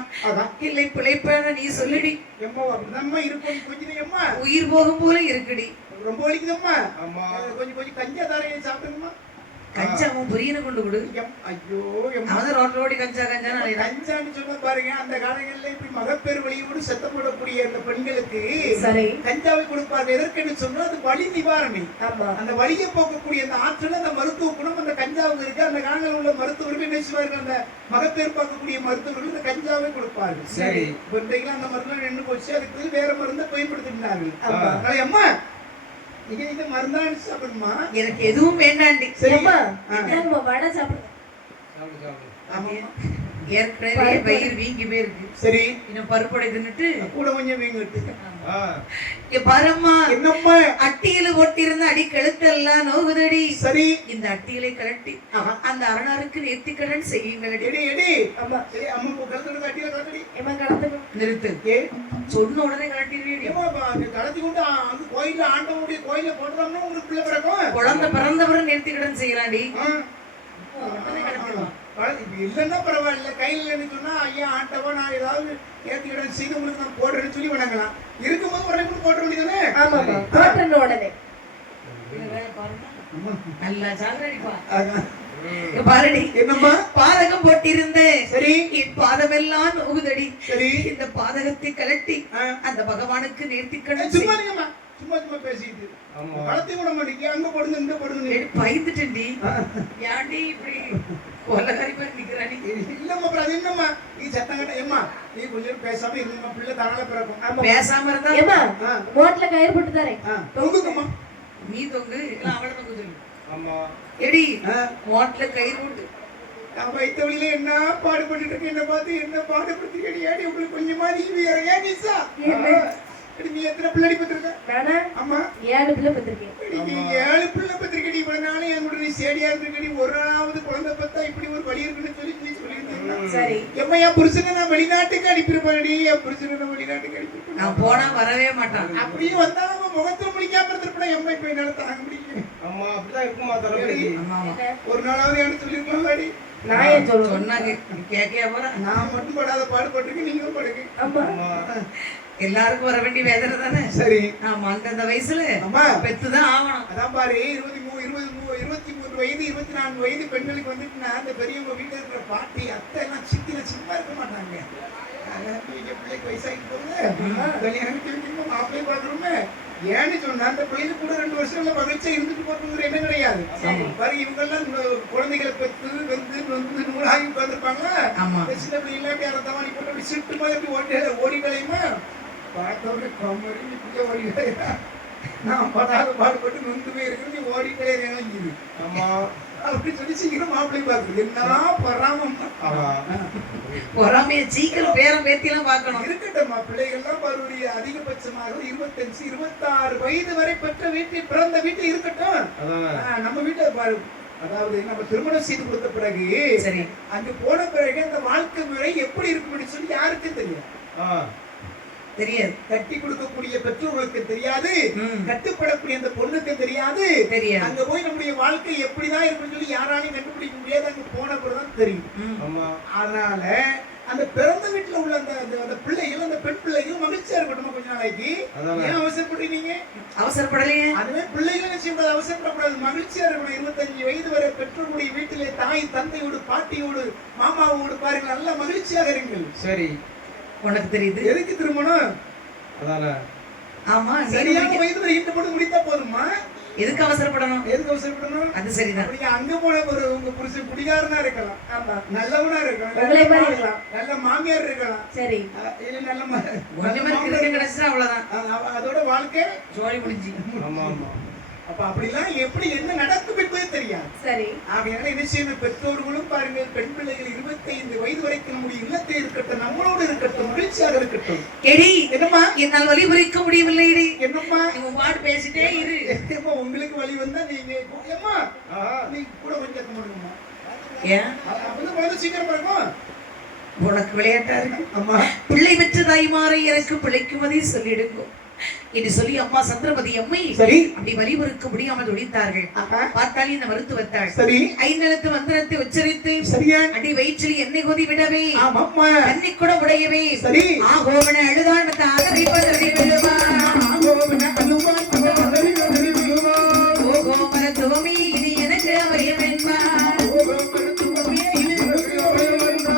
இல்லை பிழைப்பேன நீ சொல்லுடி. எம்மா அப்படிதான்மா இருக்கும் கொஞ்சம் எம்மா உயிர் போகும் போல இருக்குடி. ரொம்ப வலிக்குதம்மா. கொஞ்சம் கொஞ்சம் கஞ்சா தாரையை சாப்பிடுங்கம்மா. கஞ்சாவும் புரியன கொண்டு கொடு. ஐயோ அவன் ரோட்ல ஓடி கஞ்சா கஞ்சான்னு சொன்ன பாருங்க. அந்த காலங்கள்ல இப்படி மகப்பேறு வலியோடு செத்தப்படக்கூடிய அந்த பெண்களுக்கு கஞ்சாவை கொடுப்பார்கள். எதற்கென்று சொன்னா அது வலி நிவாரணி. அந்த வலியை போக்கக்கூடிய அந்த ஆற்றல் அந்த மருத்துவ குணம் அந்த கஞ்சாவுக்கு இருக்கு. அந்த காலங்களில் உள்ள மருத்துவர்கள் என்ன செய்வார்கள், அந்த மகப்பேறு பார்க்கக்கூடிய மருத்துவர்கள் இந்த கஞ்சாவை கொடுப்பார்கள். சரி இன்றைக்கு அந்த மருந்து நின்று போச்சு. அதுக்கு வேற மருந்தை பயன்படுத்தினார்கள். அம்மா நீங்க இந்த மருந்தானு சாப்பிடுமா? எனக்கு எதுவும் வேண்டாண்டி. சரிம்மா வடை சாப்பிடுங்க. ஏற்கனவே வயிறு வீங்கி போயிருக்கு. சரி இன்னும் பருப்படை தின்னுட்டு கூட கொஞ்சம் வீங்கிட்டு பாரம்மா. என்னம்மா அட்டியில ஒட்டியிருந்த அடி கழுத்தெல்லாம் நோகுதடி. சரி இந்த அட்டியிலை கழட்டி அந்த அரணாருக்கு நேர்த்திக்கடன் செய்யுங்கள். எடி எடி அம்மா சரி அம்மா கழுத்து அட்டியில கழட்டி ஏமா கழுத்து நிறுத்து. சொன்ன உடனே கழட்டிடுவீடி. கலத்தி கொண்டு அந்த கோயில்ல ஆண்டவனுடைய கோயில போட்டோம்னா உங்களுக்கு பிள்ளை பிறக்கும். குழந்தை பிறந்தவரை நேர்த்திக்கடன் செய்யலாண்டி. இல்லன்னா பரவாயில்ல. கையில சொன்னா ஐயா ஆண்டவா நான் ஏதாவது நேர்த்திக்கடன் செய்து உங்களுக்கு நான் போடுறேன்னு சொல்லி வணங்கலாம். இருக்கும்போது உடனே கூட போட்ட வேண்டியதானே? உடனே நல்லா சாகரடிப்பா. பாரடி என்னம்மா பாதகம் போட்டிருந்த சரி பாதமெல்லாம் நோகுதடி. சரி இந்த பாதகத்தை கலட்டி அந்த பகவானுக்கு நேர்த்திக்கடன் சும்மா நீங்கம்மா சும்மா சும்மா பேசிட்டு கலத்தி விட மாட்டீங்க. அங்க போடுங்க இங்க போடுங்க பயந்துட்டேன்டி. ஏன்டி இப்படி கொல்லக்காரி மாதிரி நிக்கிறாடி? இல்லம்மா அப்புறம் அது என்னம்மா நீ சத்தம் கட்ட ஏம்மா நீ கொஞ்சம் பேசாம இருந்தம்மா பிள்ளை தானால பிறக்கும். பேசாம இருந்தா ஏமா மோட்ல கயிறு போட்டு தரேன். தொங்குங்கம்மா. நீ தொங்கு இல்ல அவள தொங்கு சொல்லு. ஆமா எடி மோட்ல கயிறு போட்டு நான் வைத்த வழியில என்ன பாடுபட்டு இருக்கு. என்ன பார்த்து என்ன பாடுபடுத்தி ஏடி உங்களுக்கு கொஞ்சமா நீ வேற ஏன் நிசா நீ எத்தனை பிள்ளை பெற்றிருக்க? நானா ஆமா 7 பிள்ளை பெற்றிருக்கேன். நீ 7 பிள்ளை பெற்றிருக்கடி. இவ்வளவு நாளே என் கூட நீ சேடியா இருந்திருக்கடி. ஒராவது குழந்தை பார்த்தா இப்படி ஒரு வழி இருக்குன்னு சொல்லி நீ சொல்லியிருந்தீங்க. சரி எம்மா என் புருஷனை நான் வெளிநாட்டுக்கு அனுப்பியிருப்பேன்டி. என் புருஷனை நான் வெளிநாட்டுக்கு அனுப்பியிருப்பேன். நான் போனா வரவே மாட்டான். அப்படியே வந்தா அவன் முகத்துல முடிக்காம இருந்திருப்பா. எம்மா இப்ப என்னால தாங்க முடியல. அம்மா அப்படிதான் இருக்குமா தரப்படி ஒரு நாளாவது எனக்கு சொல்லியிருப்பாங்கடி. நான் ஏன் சொன்னாங்க கேட்கையா போற. நான் மட்டும் படாத பாடுபட்டிருக்கேன். நீங்களும் படுங்க. அம்மா எல்லாருக்கும் வர வேண்டிய வேதனை தானே. சரி ஆமா அந்த வயசுல பெத்துதான் ஆகணும். அதான் பாரு 23 வயது 24 வயது பெண்களுக்கு வந்துட்டுனா அந்த பெரியவங்க வீட்டுல இருக்கிற பாட்டி அத்தை எல்லாம் சித்தில சும்மா இருக்க மாட்டாங்க. பிள்ளைக்கு வயசாகிட்டு போகுது கல்யாணம் மாப்பிள்ளையை பாக்குறோமே ஏன்னு சொன்னா அந்த பிள்ளைங்க கூட 2 வருஷம் மகிழ்ச்சியா இருந்துட்டு போறதுங்கிற என்ன கிடையாது. பாரு இவங்க எல்லாம் குழந்தைகளை பெற்று வந்து நூலாகி உட்காந்துருப்பாங்க. சின்ன பிள்ளை இல்லாட்டி அதை தவாணி போட்டு அப்படி சிட்டு மாதிரி அப்படி ஓடிக்கலையுமா பார்த்தோட கம்மரி இப்படியே ஓடிக்கலையா. நான் படாத பாடுபட்டு நொந்து போய் இருக்கிறது நீ ஓடிக்கலையே இறங்கிது. ஆமா அப்படி சொல்லி சீக்கிரம் மாப்பிள்ளை பார்க்குது. என்ன பராமம் பொறாமைய சீக்கிரம் பேரம் பேத்தி எல்லாம் பார்க்கணும். இருக்கட்டும் பிள்ளைகள்லாம் பாருடைய அதிகபட்சமாக 25 26 வயது வரை பெற்ற வீட்டில் பிறந்த வீட்டில் இருக்கட்டும். நம்ம வீட்டை பாரு அதாவது நம்ம திருமணம் செய்து கொடுத்த பிறகு சரி அங்க போன பிறகு அந்த வாழ்க்கை முறை எப்படி இருக்குன்னு சொல்லி யாருக்கும் தெரியும் தெரியாது. கட்டி கொடுக்கக்கூடிய பெற்றோர்களுக்கு தெரியாது. கட்டுப்படக்கூடிய அந்த பொண்ணுக்கு தெரியாது. அங்க போய் நம்முடைய வாழ்க்கை எப்படிதான் இருக்குன்னு சொல்லி யாராலையும் கண்டுபிடிக்க முடியாது. அங்க போன பிறகுதான் தெரியும். அதனால அந்த பிறந்த வீட்டுல உள்ள அந்த பிள்ளைகள் அந்த பெண் பிள்ளைகள் மகிழ்ச்சியா இருக்கட்டும் கொஞ்ச நாளைக்கு. ஏன் அவசரப்படுறீங்க? அவசரப்படலையே. அதுவே பிள்ளைகள் நிச்சயம் அவசரப்படக்கூடாது. மகிழ்ச்சியா இருக்கணும். 25 வயது வரை பெற்றோருடைய வீட்டிலே தாய் தந்தையோடு பாட்டியோடு மாமாவோடு பாருங்கள் நல்ல மகிழ்ச்சியாக இருங்கள். சரி உனக்கு தெரியுது எதுக்கு திருமணம்? அதான ஆமா சரியான வயது வரை இந்த போட்டு முடித்தா போதுமா? எதுக்கு அவசரப்படணும்? எதுக்கு அவசரப்படணும்? அது சரிதான். நீங்க அங்க போன ஒரு உங்க புருஷன் குடிகாரனா இருக்கலாம். ஆமா நல்லவனா இருக்கலாம். நல்ல மாமியார் இருக்கலாம். சரி இல்ல நல்ல மாமியார் கிடைச்சா அவ்வளவுதான். அதோட வாழ்க்கை ஜோலி முடிஞ்சு. ஆமா ஆமா அப்ப அப்படிலாம் எப்படி என்ன நடக்கும் என்பது தெரியாது. சரி ஆகையால என்ன செய்யணும் பெற்றோர்களும் பாருங்க பெண் பிள்ளைகள் 25 வயது வரைக்கும் நம்முடைய இல்லத்தில் இருக்கட்டும் நம்மளோடு இருக்கட்டும் மகிழ்ச்சியாக இருக்கட்டும். எடி என்னம்மா என்னால் வழி புரிக்க முடியவில்லை. எடி என்னம்மா நீங்க பாட்டு பேசிட்டே இரு. உங்களுக்கு வழி வந்தா நீங்க ஏம்மா நீங்க கூட கொஞ்சம் கேட்க முடியுமா? ஏன் அப்பதான் குழந்தை சீக்கிரம் பிறக்கும். உனக்கு விளையாட்டா இருக்கு. அம்மா பிள்ளை பெற்ற தாய்மாரை எனக்கு பிழைக்குமதி சொல்லிடுங்க. என்று சொல்லி அம்மா சந்திரமதி அம்மை சரி அப்படி வலிபுறுக்க முடியாமல் துடித்தார்கள். பார்த்தால் இந்த மருத்துவத்தாள் சரி 5 எழுத்து மந்திரத்தை உச்சரித்து சரியா அடி வயிற்றில் எண்ணெய் கொதி விடவே ஆமாம்மா தண்ணி கூட உடையவே சரி ஆகோவன அழுதான் மத்த ஆதரை பதறி விழுவா ஆகோவன அழுவான் பதறி விழுவா ஓகோ மருத்துவமே இது எனக்கு அவரியம் என்பா ஓகோ மருத்துவமே இது எனக்கு அவரியம் என்பா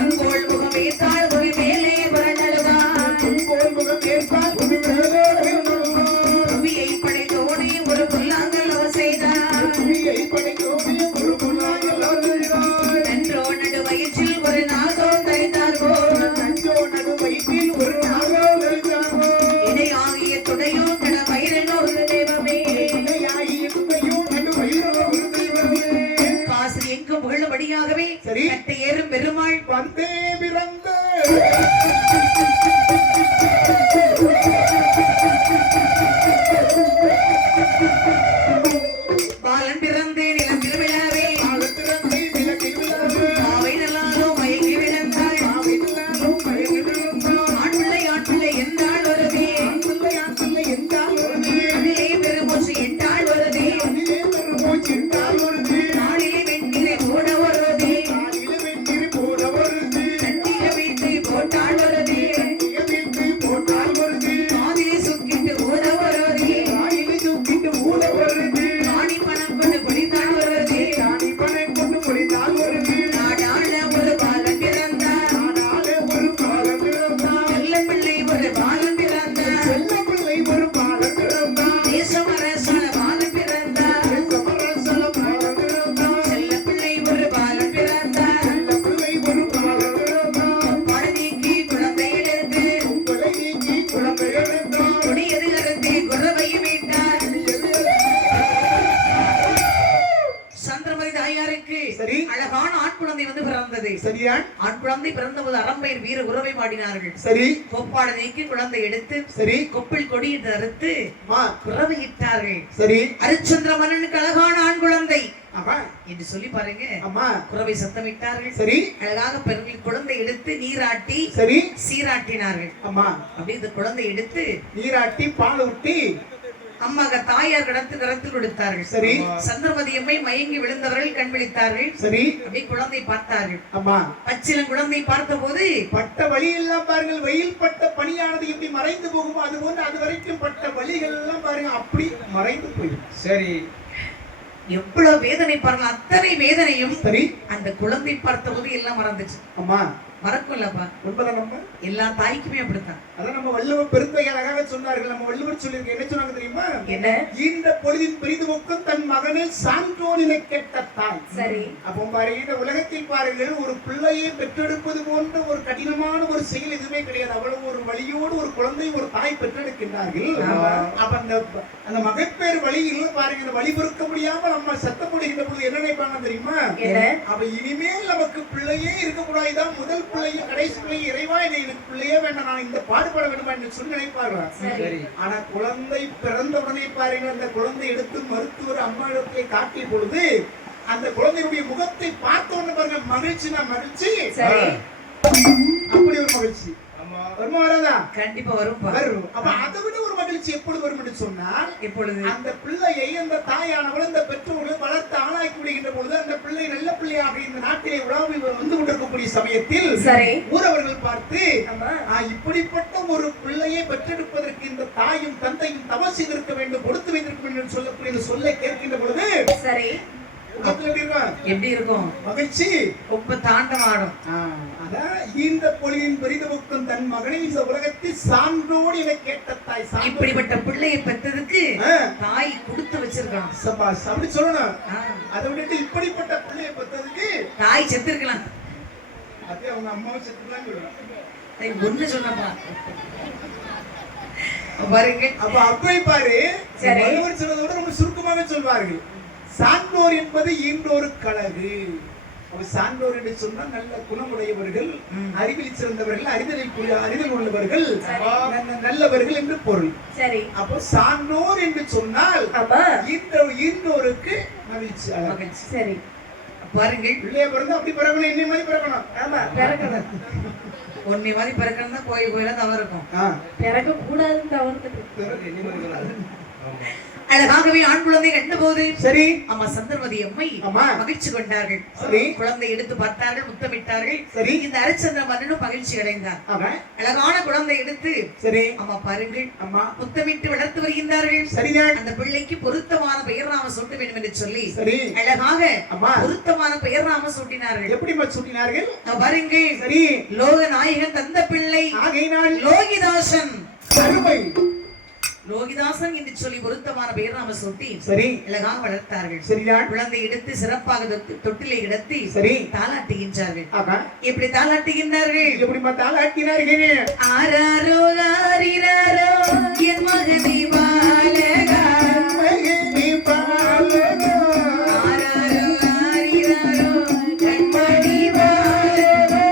உங்கோள் முகமே தாழ் ஒரு மேலே புரண்டழுதா உங்கோள் முகமே தாழ் ஒரு மேலே புரண்டழுதா புவியை படைத்தோனே ஒரு புல்லாங்கல் செய்தார் புவியை படைத்தோனே ஒரு புல்லாங்கல் செய்தார் நன்றோ நடு வயிற்றில் ஒரு நாகோ தரித்தார் போல் நன்றோ நடு வயிற்றில் ஒரு நாகோ தரித்தார் போல் இடையாகிய துணையோ கட வயிறனோ ஒரு தெய்வமே இடையாகிய துணையோ நடு வயிறனோ ஒரு தெய்வமே காசு எங்கும் புகழும்படியாகவே சரி கட்டை ஏறும் பெருமாள் வந்தே பிறந்த பாலன் பிறந்தே நிலம் திருவிழாவே ஆகத்திறந்தே நிலத்தில் விழாவே பாவை நல்லாலோ மயங்கி விழுந்தாள் ஆவில்லாலும் மயங்கி விழுந்தாள் ஆண் பிள்ளை என்றாள் வருதே ஆண்பிள்ளை என்றால் ஒருதே அதிலே பெருமூச்சு என்றாள் வருதே அதிலே பெருமூச்சு என்றால் ஒருதே நாளிலே வெண்ணிலை போட வருதே காலில வெற்றிரி போட வருதே கட்டில வீட்டு போட்டாள் வருதே வீட்டு போட்டால் வருதே காதிலே சுக்கிட்டு ஓட வருதே காலில தூக்கிட்டு ஊட வருதே காணி பணம் கொண்டு குடித்தாள் வருதே காணி பனை கொண்டு முடித்தால் வருதே நாடாள ஒரு பாலன் பிறந்தார் நாடாலே ஒரு பாலம் பிறந்தால் நல்ல பிள்ளை ஒரு பாலன் பிறந்தார் செல்ல பிள்ளை ஒரு பாலம் பிறந்தால் தேசம் அரசான பாலன் பிறந்தார் சமரசல பாலம் பிறந்தால் செல்ல பிள்ளை ஒரு பாலன் பிறந்தார் செல்ல பிள்ளை ஒரு பாலம் பிறந்தால் பழனிக்கு குழந்தை எடுத்து உங்களை நீக்கி குழந்தை எடுத்தால் கொடியது கருத்தை குறவையும் விட்டார் சந்திரமதி தாயாருக்கு சரி அழகான ஆண் குழந்தை வந்து பிறந்தது. சரியா ஆண் குழந்தை பிறந்தபோது அரம்பையர் வீர உறவை பாடினார்கள். சரி கோப்பாட நீக்கி குழந்தை எடுத்து சரி கொப்பில் கொடியை அறுத்து மா குறவையிட்டார்கள். சரி ஹரிச்சந்திர மன்னனுக்கு அழகான ஆண் குழந்தை ஆமா என்று சொல்லி பாருங்க. அம்மா குறவை சத்தமிட்டார்கள். சரி அழகாக பெண்கள் குழந்தை எடுத்து நீராட்டி சரி சீராட்டினார்கள். அம்மா அப்படி இந்த குழந்தை எடுத்து நீராட்டி பால் ஊட்டி அம்மாக தாயார் கரத்தில் கொடுத்தார்கள். சரி சந்திரமதி அம்மை மயங்கி விழுந்தவர்கள் கண் விழித்தார்கள். சரி அப்படி குழந்தை பார்த்தார்கள். அம்மா பச்சிலம் குழந்தை பார்த்த போது பட்ட வழி எல்லாம் பாருங்கள், வெயில் பட்ட பனியானது எப்படி மறைந்து போகுமோ அது போன்று அது வரைக்கும் பட்ட வழிகள் எல்லாம் பாருங்க அப்படி மறைந்து போயிடும். சரி எவ்வளவு வேதனை பாருங்க. அத்தனை வேதனையும் சரி அந்த குழந்தை பார்த்த போது எல்லாம் மறந்துச்சு. அம்மா மறக்கும்லப்பா, உண்மைதான். நம்ம எல்லா தாய்க்குமே அப்படித்தான். அதான் நம்ம வள்ளுவர் பெருந்தகை அழகாக சொன்னார்கள். நம்ம வள்ளுவர் சொல்லியிருக்க என்ன சொன்னாங்க தெரியுமா? என்ன? இந்த பொழுதின் பெரிதுமுக்கும் தன் மகனை சான்றோனினை கேட்ட தாய். சரி. அப்போ பாருங்க, இந்த உலகத்தில் பாருங்கள், ஒரு பிள்ளையை பெற்றெடுப்பது போன்ற ஒரு கடினமான ஒரு செயல் எதுவுமே கிடையாது. அவ்வளவு ஒரு வழியோடு ஒரு குழந்தை ஒரு தாய் பெற்றெடுக்கின்றார்கள். அப்ப அந்த மகப்பேறு வழியில் பாருங்க, இந்த வழி பொறுக்க முடியாம நம்ம சத்தப்படுகின்ற பொழுது என்ன நினைப்பாங்க தெரியுமா? அப்ப இனிமேல் நமக்கு பிள்ளையே இருக்கக்கூடாதுதான், முதல் பிள்ளைய கடைசி பிள்ளைய இறைவா எனக்கு பிள்ளையே வேண்டாம், நான் இந்த பாடுபட வேண்டும் என்று சொல்லி நினைப்பார்கள். ஆனா குழந்தை பிறந்த உடனே பாருங்க, அந்த குழந்தை எடுத்து மருத்துவர் அம்மா இடத்தை காட்டிய பொழுது அந்த குழந்தையுடைய முகத்தை பார்த்த உடனே பாருங்க மகிழ்ச்சி, நான் மகிழ்ச்சி, அப்படி ஒரு மகிழ்ச்சி வருமா வராதா? கண்டிப்பா வரும். அப்ப அதை விட ஒரு மகிழ்ச்சி எப்பொழுது வரும் என்று சொன்னால், எப்பொழுது அந்த பிள்ளையை அந்த தாயானவள் அந்த பெற்றோர்கள் வளர்த்து ஆளாக்கி விடுகின்ற பொழுது அந்த பிள்ளை நல்ல பிள்ளையாக இந்த நாட்டிலே உலாவி வந்து கொண்டிருக்கக்கூடிய சமயத்தில் ஊரவர்கள் பார்த்து இப்படிப்பட்ட ஒரு பிள்ளையை பெற்றெடுப்பதற்கு இந்த தாயும் தந்தையும் தவம் செய்திருக்க வேண்டும், கொடுத்து வைத்திருக்க வேண்டும் என்று சொல்லக்கூடிய சொல்லை கேட்கின்ற பொழுது எப்படி இருக்கும்? மகிழ்ச்சி ரொம்ப தாண்டமாடும். அதான் இந்த பொழுதின் பெரிதுமுக்கும் தன் மகனை இந்த உலகத்தில் சான்றோடு என கேட்ட தாய். இப்படிப்பட்ட பிள்ளையை பெற்றதுக்கு தாய் கொடுத்து வச்சிருக்கான். சபாஷ், அப்படி சொல்லணும். அதை விட்டுட்டு இப்படிப்பட்ட பிள்ளையை பெற்றதுக்கு தாய் செத்துருக்கலாம். அதே அவங்க அம்மாவை செத்துதான் சொல்லுவாங்க. ஒண்ணு சொன்னப்பா பாருங்க. அப்ப அப்பை பாரு, வள்ளுவர் சொன்னதோட ரொம்ப சுருக்கமாக சொல்வார்கள். சான்றோர் என்பது ஈன்றோரு கழகு. சான்றோர் என்று சொன்னால் நல்ல குணமுடையவர்கள், அறிவில் சிறந்தவர்கள், அறிதல் உள்ளவர்கள், நல்லவர்கள் என்று பொருள். அப்போ சான்றோர் என்று சொன்னால் ஈன்றோருக்கு மகிழ்ச்சி. சரி பாருங்கள், பிள்ளைய பிறந்து அப்படி பிறக்கணும், என்ன மாதிரி பிறக்கணும். ஆமா, பிறக்கணும். உன்னை மாதிரி பிறக்கணும் தான் கோயில தவறு இருக்கும். பிறக்க கூடாதுன்னு தவறுது. அழகாகவே ஆண் குழந்தை கண்டபோது சரி அம்மா சந்திரமதி அம்மை மகிழ்ச்சி கொண்டார்கள். சரி குழந்தை எடுத்து பார்த்தார்கள், முத்தமிட்டார்கள். சரி இந்த அரிச்சந்திர மன்னனும் மகிழ்ச்சி அடைந்தார். அழகான குழந்தை எடுத்து சரி அம்மா பாருங்கள் அம்மா முத்தமிட்டு வளர்த்து வருகின்றார்கள். சரிதான். அந்த பிள்ளைக்கு பொருத்தமான பெயர் நாம சூட்ட வேண்டும் என்று சொல்லி சரி அழகாக பொருத்தமான பெயர் நாம சூட்டினார்கள். எப்படி சூட்டினார்கள் பாருங்கள். சரி லோக நாயகன் தந்த பிள்ளை ஆகையினால் லோகிதாசன் அருமை லோகிதாசன் என்று சொல்லி பொருத்தமான பெயர் நாம சூட்டி சரி அழகாக வளர்த்தார்கள். சரிதான். குழந்தை எடுத்து சிறப்பாக தொட்டிலை கிடத்தி சரி தாளாட்டுகின்றார்கள். எப்படி தாளாட்டுகின்றார்கள்? எப்படிமா தாளாட்டினார்கள்? ஆராரோ ஆரிராரோ என் மகனை பாலகா மகனை பாலகா ஆராரோ ஆரிராரோ கண்மணி பாலகா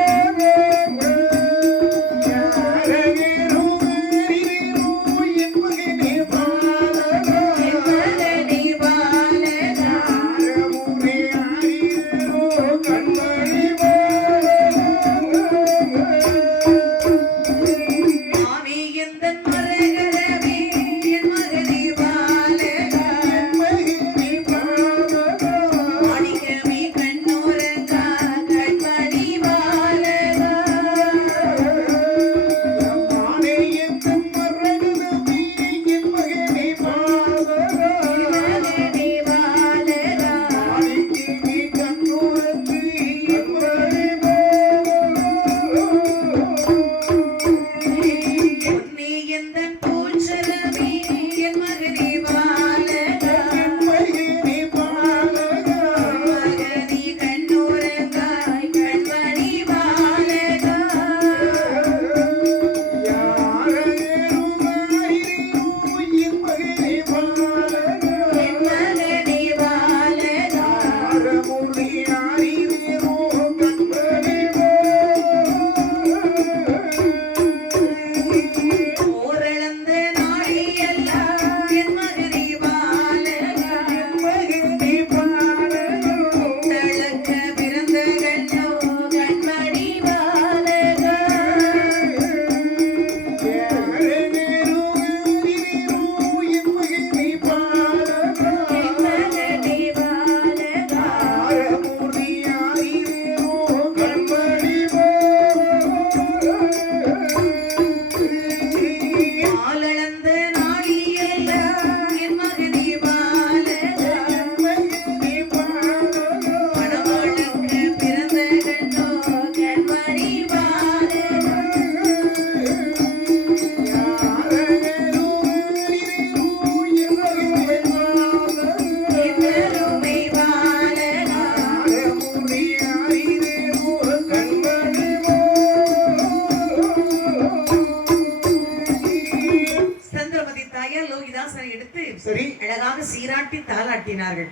சீராட்டி தாளாட்டினார்கள்.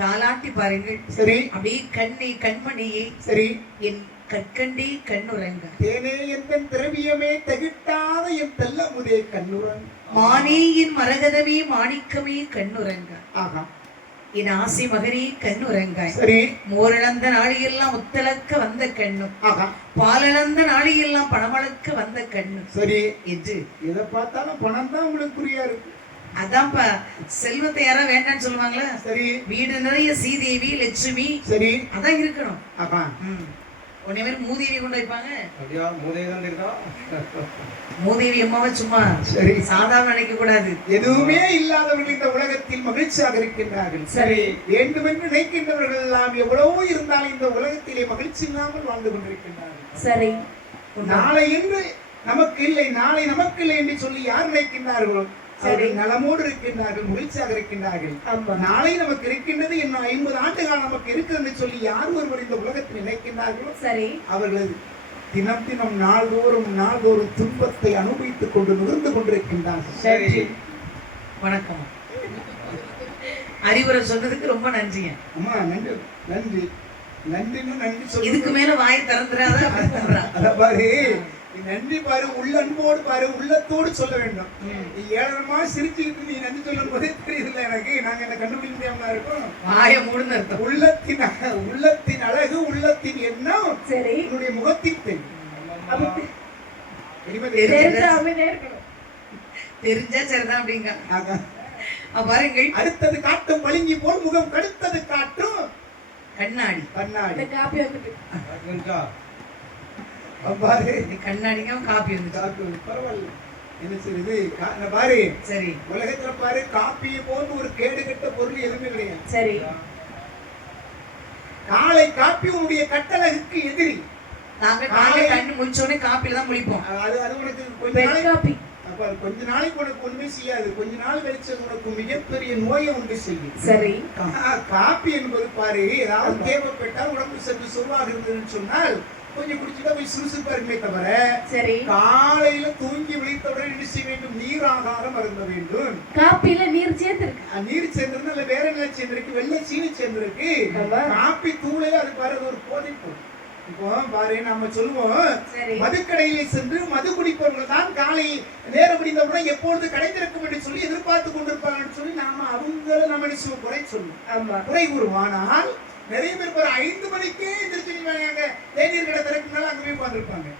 தாளாட்டி பாருங்கள். சரி அப்படியே கண்ணே கண்மணியே சரி என் கற்கண்டே கண்ணுறங்க தேனே என் திரவியமே தகிட்டாத என் தெல்லமுதே கண்ணுறங்க மானே என் மரகதமே மாணிக்கமே கண்ணுறங்க என் ஆசை மகனே கண்ணுறங்காய். சரி மோரிழந்த நாளையெல்லாம் முத்தளக்க வந்த கண்ணு பாலிழந்த நாளையெல்லாம் பணமளக்க வந்த கண்ணு சரி என்று எதை பார்த்தாலும் பணம் தான் உங்களுக்கு புரியா இருக்கு. அதான்ப்பா செல்வத்தை யாரா வேண்டான்னு சொல்லுவாங்களா? சரி வீடு நிறைய சீதேவி லட்சுமி சரி அதான் இருக்கணும். உன்னை மாதிரி மூதேவி கொண்டு வைப்பாங்க. மூதேவி அம்மாவை சும்மா சரி சாதாரண நினைக்க கூடாது. எதுவுமே இல்லாதவர்கள் இந்த உலகத்தில் மகிழ்ச்சியாக இருக்கின்றார்கள். சரி வேண்டுமென்று நினைக்கின்றவர்கள் எல்லாம் எவ்வளவோ இருந்தாலும் இந்த உலகத்திலே மகிழ்ச்சி இல்லாமல் வாழ்ந்து கொண்டிருக்கின்றார்கள். சரி நாளை என்று நமக்கு இல்லை, நாளை நமக்கு இல்லை என்று சொல்லி யார் நினைக்கின்றார்களோ அவர்கள் நலமோடு இருக்கின்றார்கள், மகிழ்ச்சியாக இருக்கின்றார்கள். நாளை நமக்கு இருக்கின்றது, இன்னும் 50 ஆண்டு காலம் நமக்கு இருக்கிறது சொல்லி யார் ஒருவர் இந்த உலகத்தில் நினைக்கின்றார்களோ சரி அவர்கள் தினம் தினம் நாள்தோறும் துன்பத்தை அனுபவித்துக் கொண்டு நுகர்ந்து கொண்டிருக்கின்றார்கள். சரி வணக்கம். அறிவுரை சொன்னதுக்கு ரொம்ப நன்றிங்க. அம்மா நன்றி நன்றி நன்றின்னு நன்றி சொல்லி இதுக்கு மேல வாய் திறந்துடாத பாரு. நன்றி பாரு, உள்ள அன்போடு பாரு, உள்ளத்தோடு சொல்ல வேண்டும். நீ ஏழமா சிரிச்சுக்கிட்டு நீ நன்றி சொல்லும் போதே தெரியுதுல்ல எனக்கு, நாங்க என்ன கண்டுபிடிக்க முடியாம இருக்கோம். வாய மூடுன்னு அர்த்தம். உள்ளத்தின் அழகு, உள்ளத்தின் எண்ணம் சரி உன்னுடைய முகத்தில் தெரியும். தெரிஞ்சா அமைதியா இருக்கணும். தெரிஞ்சா சரிதான் அப்படிங்க. பாருங்கள், அடுத்தது காட்டும் பளிங்கி போல் முகம், கடுத்தது காட்டும் கண்ணாடி. கண்ணாடி காப்பி வந்துட்டு பாரு, கண்ணாடிங்க காப்பி வந்து பரவாயில்ல. என்ன செய்யுது பாரு. சரி, உலகத்துல பாரு, காப்பியை போன்று ஒரு கேடு கெட்ட பொருள் எதுவுமே கிடையாது. சரி, காலை காப்பி உன்னுடைய கட்டழகுக்கு எதிரி. நாங்க காலை கண்ணு முடிச்சோடனே காப்பில தான் முடிப்போம். அது உனக்கு கொஞ்ச நாளைக்கு உனக்கு ஒண்ணுமே செய்யாது. கொஞ்ச நாள் கழிச்சு உனக்கு மிகப்பெரிய நோயை உண்டு செய்யும். சரி, காப்பி என்பது பாரு, ஏதாவது தேவைப்பட்டால் உடம்பு சற்று சுருவாக இருந்ததுன்னு சொன்னால் கொஞ்சம் குடிச்சுட்டா போய் சுறுசுறுப்பா இருக்குமே தவிர, சரி, காலையில தூங்கி விழித்தவுடன் என்ன செய்ய வேண்டும்? நீர் ஆகாரம் அருந்த வேண்டும். காப்பில நீர் சேர்ந்திருக்கு. நீர் சேர்ந்திருந்தா இல்ல வேற என்ன சேர்ந்திருக்கு? வெள்ளை சீனி சேர்ந்திருக்கு. காப்பி தூளே அது பாரு, ஒரு போதைப்பு. இப்போ பாரு, நம்ம சொல்லுவோம், மதுக்கடையிலே சென்று மது குடிப்பவர்கள் தான் காலை நேரம் முடிந்தவுடன் எப்பொழுது கடை திறக்கும் என்று சொல்லி எதிர்பார்த்து கொண்டிருப்பாங்கன்னு சொல்லி நாம அவங்கள நம்ம குறை சொல்லுவோம், குறை கூறுவோம். ஆனால் நிறைய பேர் பாரு 5 மணிக்கே எந்திரிச்சு தேநீர் கடை திறக்குனால அங்க போய் உட்கார்ந்துருப்பாங்க.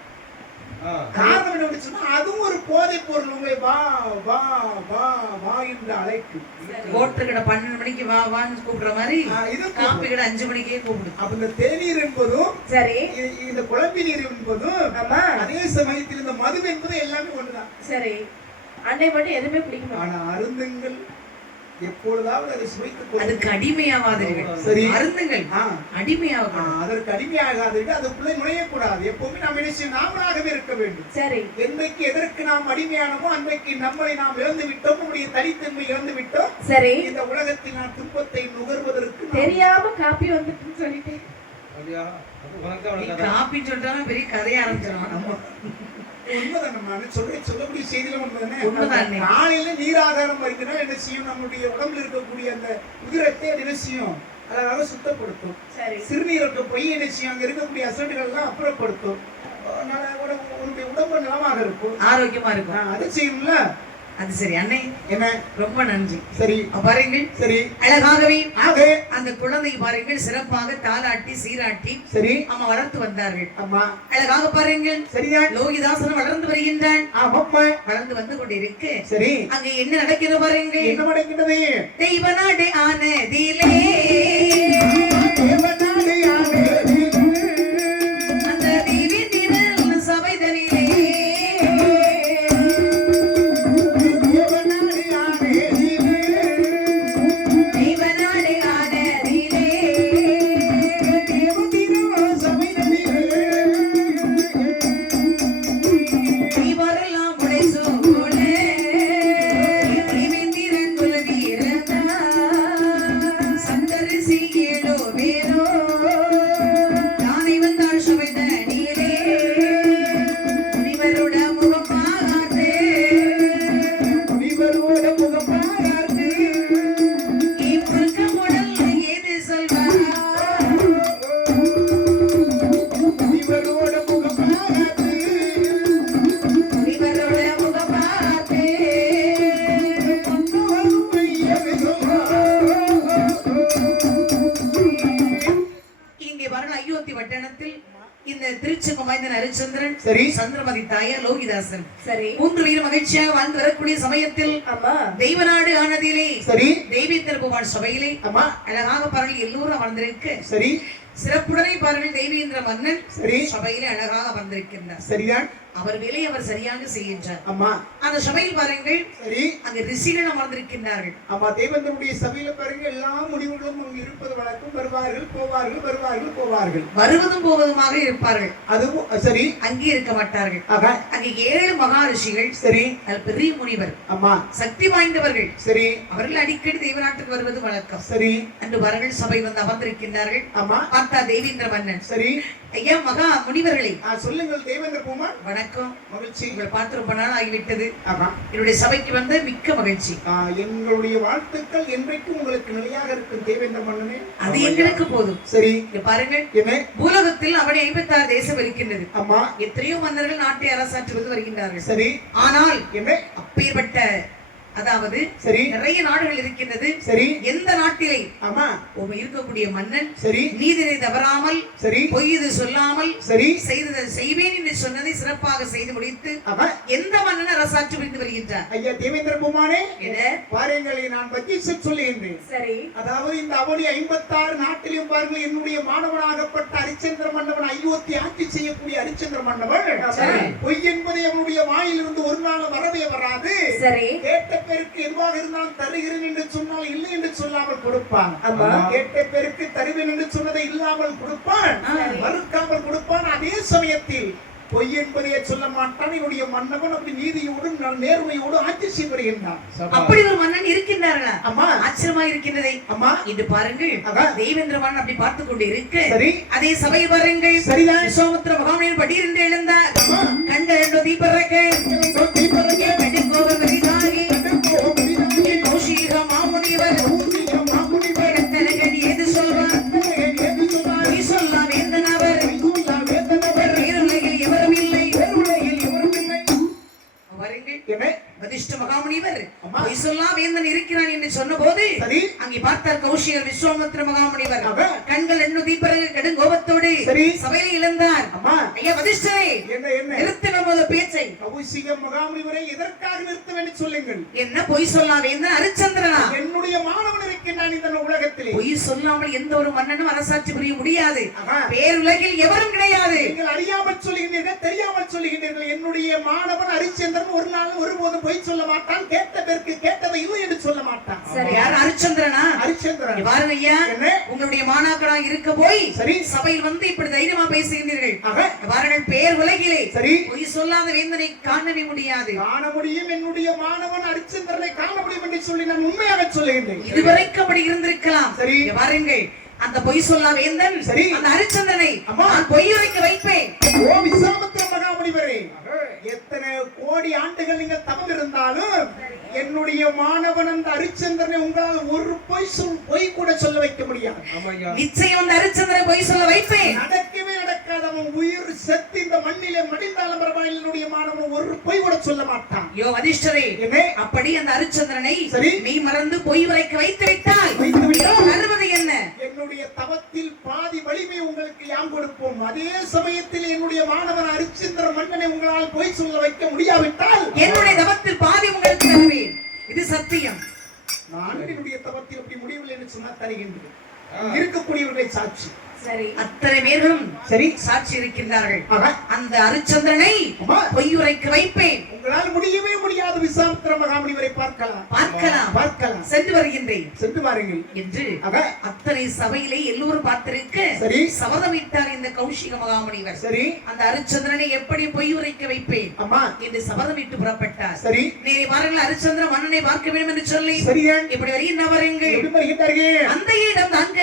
காரணம் என்ன சொன்னா, அதுவும் ஒரு போதை பொருள். உங்களை வா வா வா வா என்று அழைக்கும். கோட்டர் கடை 12 மணிக்கு வா வான்னு கூப்பிடுற மாதிரி இது காப்பி கடை 5 மணிக்கே கூப்பிடுது. அப்ப இந்த தேநீர் என்பதும் சரி, இந்த குழம்பி நீர் என்பதும் அதே சமயத்தில் இந்த மது என்பது எல்லாமே ஒண்ணுதான். சரி, அன்னை மட்டும் எதுவுமே பிடிக்கும். ஆனா அருந்துங்கள், எப்பொழுதாவது அதை சுவைத்து அதுக்கு அடிமையாவாதீர்கள். சரி, அருந்துங்கள், அடிமையாக அதற்கு அடிமையாகாதீர்கள். அதுக்குள்ளே நுழையக்கூடாது. எப்பவுமே நாம் என்ன நாமளாகவே இருக்க வேண்டும். சரி, என்றைக்கு எதற்கு நாம் அடிமையானமோ அன்றைக்கு நம்மளை நாம் இழந்து விட்டோம், நம்முடைய தனித்தன்மை இழந்து விட்டோம். சரி, இந்த உலகத்தில் நான் துன்பத்தை நுகர்வதற்கு தெரியாம காப்பி வந்துட்டு சொல்லிட்டு காப்பி சொல்றாங்க, பெரிய கதையை ஆரம்பிச்சிடும். சொல்லக்கூடிய செய்தியில உண்மைதானே. காலையில நீராகாரம் வருகிறோம், என்ன செய்யும்? நம்முடைய உடம்புல இருக்கக்கூடிய அந்த உதிரத்தை என்ன செய்யும்? அழகாக சுத்தப்படுத்தும். சிறுநீரக போய் என்ன செய்யும்? அங்க இருக்கக்கூடிய அசடுகள் எல்லாம் அப்புறப்படுத்தும். உன்னுடைய உடம்பு நலமாக இருக்கும், ஆரோக்கியமா இருக்கும். அது செய்யும்ல. அது சரி அண்ணே, என்ன ரொம்ப நன்றி. சரி, பாருங்கள், சரி, அழகாகவே அந்த குழந்தை பாருங்கள் சிறப்பாக தாலாட்டி சீராட்டி சரி அம்மா வளர்த்து வந்தார்கள். அம்மா அழகாக பாருங்கள். சரியா, லோகிதாசன் வளர்ந்து வருகின்றான். வளர்ந்து வந்து கொண்டிருக்கு. சரி, அங்க என்ன நடக்கிறது பாருங்கள். என்ன நடக்கிறது? தெய்வ நாடு ஆனதிலே அந்த தேவி திரள் சபைதனிலே சந்திரமதி தாயார் லோகிதாசன் சரி 3 வீர மகிழ்ச்சியாக வாழ்ந்து வரக்கூடிய சமயத்தில் தெய்வநாடு ஆனதிலே சரி தெய்வீ திருப்புவாள் சபையிலே அழகாக பாருங்கள் எல்லோரும் அமர்ந்திருக்கு. சரி, சிறப்புடனே பாருங்கள் தெய்வீந்திர மன்னன் சரி சபையிலே அழகாக வந்திருக்கின்றார். சரிதான், அவர் வேலை அவர் சரியாக செய்கின்றார். அம்மா அந்த சபையில் பாருங்கள். சரி, அங்க ரிஷிகள் அமர்ந்திருக்கின்றார்கள். ஆமா, தேவந்தனுடைய சபையில பாருங்க எல்லா முடிவுகளும் அங்கு இருப்பது வழக்கம். வருவார்கள் போவார்கள், வருவார்கள் போவார்கள், வருவதும் போவதுமாக இருப்பார்கள். அதுவும் சரி, அங்கே இருக்க மாட்டார்கள். அங்கே 7 மகா ரிஷிகள் சரி பெரிய முனிவர் அம்மா சக்தி வாய்ந்தவர்கள் சரி அவர்கள் அடிக்கடி தெய்வநாட்டுக்கு வருவது வழக்கம். சரி, அன்று பாருங்கள் சபை வந்து அமர்ந்திருக்கின்றார்கள். ஆமா, பார்த்தா தேவேந்திர மன்னன் சரி ஐயா மகா முனிவர்களே சொல்லுங்கள். தேவேந்திர பூமான் வணக்கம், மகிழ்ச்சி, உங்களை பார்த்து ரொம்ப நாள் ஆகிவிட்டது. என்னுடைய சபைக்கு வந்து மிக்க மகிழ்ச்சி. எங்களுடைய வாழ்த்துக்கள் என்றைக்கும் உங்களுக்கு நிலையாக இருக்கும் தேவேந்திர மன்னனே. அது எங்களுக்கு போதும். சரி, பாருங்கள், என்ன பூலோகத்தில் அவனை 56 தேசம் இருக்கின்றது. ஆமா, எத்தனையோ மன்னர்கள் நாட்டை அரசாற்றுவது வருகின்றார்கள். சரி, ஆனால் என்ன அப்பேற்பட்ட அதாவது சரி நிறைய நாடுகள் இருக்கின்றது. சரி எந்த நாட்டிலே ஆமா இருக்கக்கூடிய மன்னன் சரி நீதினை தவறாமல் சரி பொய் இது சொல்லாமல் சரி செய்ததை செய்வேன் என்று சொன்னதை சிறப்பாக செய்து முடித்து எந்த மன்னன் அரசாட்சி புரிந்து வருகின்றார்? ஐயா தேவேந்திர பூமானே என்ன பாருங்களை நான் பற்றி சொல்லுகின்றேன். சரி அதாவது இந்த அவனி 56 நாட்டிலும் பாருங்கள் என்னுடைய மாணவனாகப்பட்ட ஹரிச்சந்திர மன்னவன் அயோத்தி ஆட்சி செய்யக்கூடிய ஹரிச்சந்திர மன்னவன் பொய் என்பதை அவனுடைய வாயிலிருந்து ஒரு நாள் வரவே வராது. சரி கேட்ட பேருக்கு எதுவாக இருந்தாலும் தருகிறேன் என்று சொன்னால் இல்லை என்று சொல்லாமல் கொடுப்பான். கேட்ட பேருக்கு தருவேன் என்று சொன்னதை இல்லாமல் கொடுப்பான், மறுக்காமல் கொடுப்பான். அதே சமயத்தில் பொய் என்பதையே சொல்ல மாட்டான். என்னுடைய மன்னவன் அப்படி நீதியோடு நேர்மையோடு ஆட்சி செய்து வருகின்றான். அப்படி ஒரு மன்னன் இருக்கின்றார்களா? அம்மா ஆச்சரியமா இருக்கின்றதை அம்மா இன்று பாருங்கள். தேவேந்திர மன்னன் அப்படி பார்த்து கொண்டு இருக்கு. சரி அதே சபை பாருங்கள். சரிதான். விஸ்வாமித்திர மகாமுனிவர் படீரென்று எழுந்தார். கண்ட ரெண்டு தீபறக்க வெடிக்கோவர் வெளிதாகி கௌஷிக மாமுனிவர் ஏது சொல்வார்? பொய் சொல்லாம் வேந்தன் அவர். வேறுலகில் எவரும் இல்லை. பாருங்கள் வதிஷ்ட மகாமுனிவர் பொய் சொல்லா வேந்தன் இருக்கிறான் என்று சொன்ன போது அங்கே பார்த்தார் கௌஷிகர் விஸ்வாமித்திர மகாமுனிவர். கண்கள் எண்ணு தீபரக கடும் கோபத்தோடு சபையில இழந்தார். ஐயா வதிஷ்டரே நிறுத்த நமது பேச்சை. கௌஷிக மகாமுனிவரை எதற்காக நிறுத்த வேண்டும் சொல்லுங்கள். என்ன பொய் சொல்லா வேந்தன் ஹரிச்சந்திரனா? என்னுடைய மாணவன் இருக்கின்றான் இந்த உலகத்திலே. பொய் சொல்லாமல் எந்த ஒரு மன்னனும் அரசாட்சி புரிய முடியாது. பேருலகில் எவரும் கிடையாது. நீங்கள் அறியாமல் சொல்லுகின்றீர்கள், தெரியாமல் சொல்லுகின்றீர்கள். என்னுடைய மாணவன் ஹரிச்சந்திரன் ஒரு நாள் ஒருபோதும் பொய் சொல்ல மாட்டான். கேட்ட பேருக்கு கேட்டதை இல்லை என்று சொல்ல மாட்டான். யார் ஹரிச்சந்திரனா? ஹரிச்சந்திரன் பாருங்க ஐயா, உங்களுடைய மாணாக்கரா இருக்க போய் சபையில் வந்து இப்படி தைரியமா பேசுகின்றீர்கள். பாருங்கள் பேர் உலகிலே பொய் சொல்லாத வேந்தனை காணவே முடியாது. காண முடியும். என்னுடைய மாணவன் ஹரிச்சந்திரனை காண முடியும் என்று சொல்லி நான் உண்மையாக சொல்லுகின்றேன். இதுவரைக்கும் அப்படி இருந்திருக்கலாம். பாருங்கள் அந்த பொய் சொல்லா வேந்தன் அந்த ஹரிச்சந்திரனை நான் பொய் உரைக்க வைப்பேன். ஓ விஸ்வாமித்திர மகாமுனிவரே, எத்தனை கோடி ஆண்டுகள் நீங்கள் தவம் இருந்தாலும் என்னுடைய மாணவன் அந்த ஹரிச்சந்திரனை உங்களால் ஒரு பொய் கூட சொல்ல வைக்க முடியாது. நிச்சயம் அந்த ஹரிச்சந்திரனை பொய் சொல்ல வைப்பேன். நடக்கவே நடக்காத. அவன் உயிர் செத்து இந்த மண்ணிலே மடிந்தாலும் பரவாயில்லை, என்னுடைய மாணவன் ஒரு பொய் கூட சொல்ல மாட்டான். யோ வதிஷ்டரே, அப்படி அந்த ஹரிச்சந்திரனை மெய் மறந்து பொய் உரைக்க வைத்து விட்டால் அறுபது என்ன? என்னுடைய தவத்தில் பாதி வலிமை உங்களுக்கு யாம் கொடுப்போம். அதே சமயத்தில் என்னுடைய மாணவன் ஹரிச்சந்திர மன்னனை உங்களால் பொய் சொல்ல வைக்க முடியாவிட்டால் என்னுடைய தவத்தில் பாதி உங்களுக்கு தருவேன். இது சத்தியம். நான் என்னுடைய தவத்தில் அப்படி முடியவில்லை என்று சொன்னா தருகின்றேன். இருக்கக்கூடியவர்களை சாட்சி. அத்தனை பேரும் சாட்சி இருக்கின்றார்கள். அந்த ஹரிச்சந்திரனை பொய் உரைக்க வைப்பேன். உங்களால் முடியவே முடியாது. விஸ்வாமித்திர மகாமுனிவரை பார்க்கலாம். சென்று வருகின்றேன். சென்று வாருங்கள் என்று அத்தனை சபையிலே எல்லோரும் பார்த்திருக்க சபதமிட்டார் இந்த கௌஷிக மகாமுனிவர். அந்த ஹரிச்சந்திரனை எப்படி பொய் உரைக்க வைப்பேன் என்று சபதமிட்டு புறப்பட்டார். நீரை பாருங்கள், ஹரிச்சந்திர மன்னனை பார்க்க வேண்டும் என்று சொல்லி இப்படி வருகின்றவர்கள் அந்த இடம் தாங்க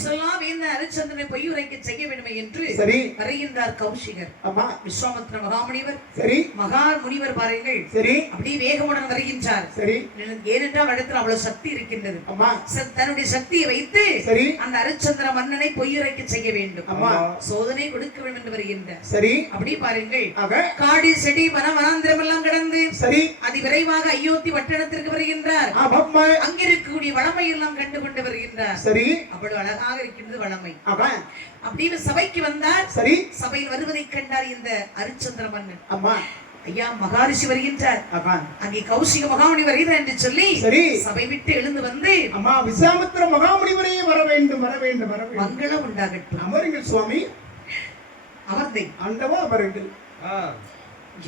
பொய்சொல்லாம் இந்த அரிச்சந்திரனை பொய் உரைக்க செய்ய வேண்டுமே என்று சரி வருகின்றார் கௌஷிகர். ஆமா விஸ்வாமித்திர மகாமுனிவர் சரி மகா முனிவர் பாருங்கள் சரி அப்படி வேகமுடன் வருகின்றார். சரி ஏனென்றால் இடத்துல அவ்வளவு சக்தி இருக்கின்றது. ஆமா தன்னுடைய சக்தியை வைத்து சரி அந்த அரிச்சந்திர மன்னனை பொய்யுரைக்க செய்ய வேண்டும். ஆமா சோதனை கொடுக்க வேண்டும் என்று வருகின்றார். சரி அப்படி பாருங்கள் ஆக காடு செடி வனாந்திரம் எல்லாம் கடந்து சரி அதி விரைவாக அயோத்தி பட்டணத்திற்கு வருகின்றார். ஆமா அங்கிருக்கக்கூடிய வளமை எல்லாம் கண்டு கொண்டு வருகின்றார். சரி அவ்வளவு அழகாக இருக்கின்றது வளமை. ஆமா அப்படின்னு சபைக்கு வந்தார். சரி சபையில் வருவதை கண்டார் இந்த அரிச்சந்திர மன்னன். ஆமா ஐயா மகாரிஷி வருகின்றார். ஆமா அங்கே கௌஷிக மகாமுனி வருகிறார் என்று சொல்லி சரி சபை விட்டு எழுந்து வந்து அம்மா விஸ்வாமித்திர மகாமுனிவரே வர வேண்டும் வர வேண்டும் வர வேண்டும் மங்களம் உண்டாகட்டும். அமருங்கள் சுவாமி. அமர்ந்தை ஆண்டவா அமருங்கள்.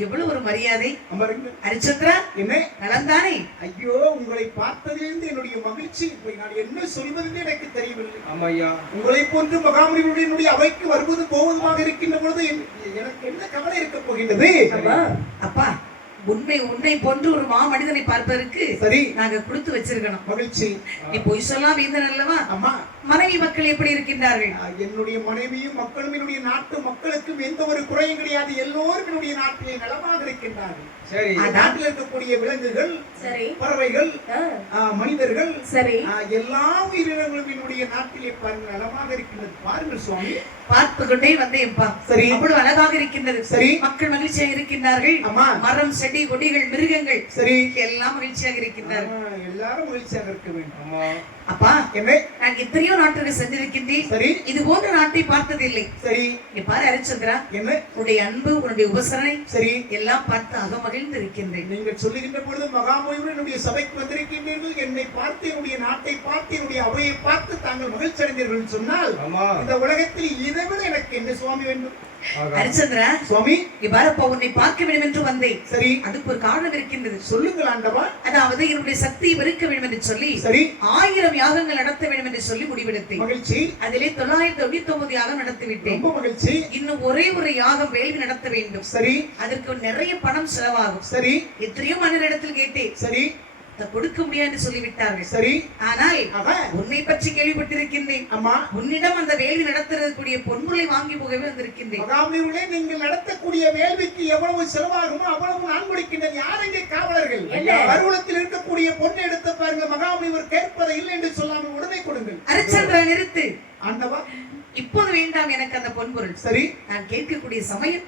எவ்வளவு ஒரு மரியாதை. அமருங்கள். அரிச்சந்திரா என்ன நலந்தானே? ஐயோ உங்களை பார்த்ததிலிருந்து என்னுடைய மகிழ்ச்சி நான் என்ன சொல்வதென்று எனக்கு தெரியவில்லை. ஆமாய்யா உங்களை போன்று மகாமுனிவருடைய அவைக்கு வருவது போவதுமாக இருக்கின்ற பொழுது எனக்கு என்ன கவலை இருக்க போகின்றது? அப்பா உன்னை போன்று ஒரு மனிதனை பார்ப்பதற்கு சரி நாங்க கொடுத்து வச்சிருக்கணும். மகிழ்ச்சி. நீ பொய் சொல்லாம் வீந்தன் அல்லவா? அம்மா மனைவி மக்கள் எப்படி இருக்கின்றார்கள்? என்னுடைய மனைவியும் மக்களும் என்னுடைய நாட்டு மக்களுக்கும் எந்த ஒரு குறையும் கிடையாது. எல்லோரும் என்னுடைய நாட்டிலே நலமாக இருக்கின்றார்கள். சரி நாட்டில் இருக்கக்கூடிய விலங்குகள் சரி பறவைகள் மனிதர்கள் சரி எல்லா உயிரினங்களும் என்னுடைய நாட்டிலே நலமாக இருக்கின்றது. பாருங்கள் சுவாமி. பார்த்து கொண்டே வந்தேன்ப்பா. சரி அவ்வளவு அழகாக இருக்கின்றது. சரி மக்கள் மகிழ்ச்சியாக இருக்கின்றார்கள். அம்மா மரம் செடி கொடிகள் மிருகங்கள் சரி எல்லாம் மகிழ்ச்சியாக இருக்கின்றார்கள். எல்லாரும் மகிழ்ச்சியாக இருக்க வேண்டும். அப்பா என்ன நான் எத்தனையோ நாட்டுக்கு சென்றிருக்கின்றேன். சரி இது போன்ற நாட்டை பார்த்ததில்லை. சரி நீ பாரு அரிச்சந்திரா என்ன உன்னுடைய அன்பு உன்னுடைய உபசரணை சரி எல்லாம் பார்த்து அகமகிழ்ந்து இருக்கின்றேன். நீங்கள் சொல்லுகின்ற பொழுது மகாமுனிவர் என்னுடைய சபைக்கு வந்திருக்கின்றீர்கள். என்னை பார்த்து என்னுடைய நாட்டை பார்த்து என்னுடைய அவையை பார்த்து தாங்கள் மகிழ்ச்சி அடைந்தீர்கள் சொன்னால் இந்த உலகத்தில் இதை விட எனக்கு என்ன சுவாமி வேண்டும்? ஹரிச்சந்திரா சுவாமி இவ்வாறப்பா உன்னை பார்க்க வேண்டும் என்று வந்தேன். சரி அதுக்கு ஒரு காரணம் இருக்கின்றது. சொல்லுங்கள் ஆண்டவா. அதாவது என்னுடைய சக்தியை பெருக்க வேண்டும் என்று சொல்லி சரி 1000 யாகங்கள் நடத்த வேண்டும் என்று சொல்லி முடிவெடுத்தேன். மகிழ்ச்சி. அதிலே 999 யாகம் நடத்திவிட்டேன். ரொம்ப மகிழ்ச்சி. இன்னும் ஒரே ஒரு யாகம் வேள்வி நடத்த வேண்டும். சரி அதற்கு நிறைய பணம் செலவாகும். சரி எத்தனையோ மன்னரிடத்தில் கேட்டேன். சரி கொடுக்க முடியாது சொல்லிவிட்டார்கள். சரி ஆனால் உன்னை பற்றி கேள்விப்பட்டிருக்கின்றேன். அம்மா உன்னிடம் அந்த வேள்வி நடத்துறதுக்கூடிய பொன்முறை வாங்கி போகவே வந்திருக்கின்றேன். மகாமுனிவர்களே நீங்கள் நடத்தக்கூடிய வேள்விக்கு எவ்வளவு செலவாகுமோ அவ்வளவு நான் கொடுக்கின்றேன். யார் எங்கே காவலர்கள்? கருவூலத்தில் இருக்கக்கூடிய பொண்ணை எடுத்து பாருங்க. மகாமுனிவர் கேட்பதை இல்லை என்று சொல்லாமல் உடனே கொடுங்கள். அரிச்சந்திரா நிறுத்து. ஆண்டவா இப்போது வேண்டாம் எனக்கு அந்த பொன்பொருள். சரி நான் கேட்கக்கூடிய சமயம்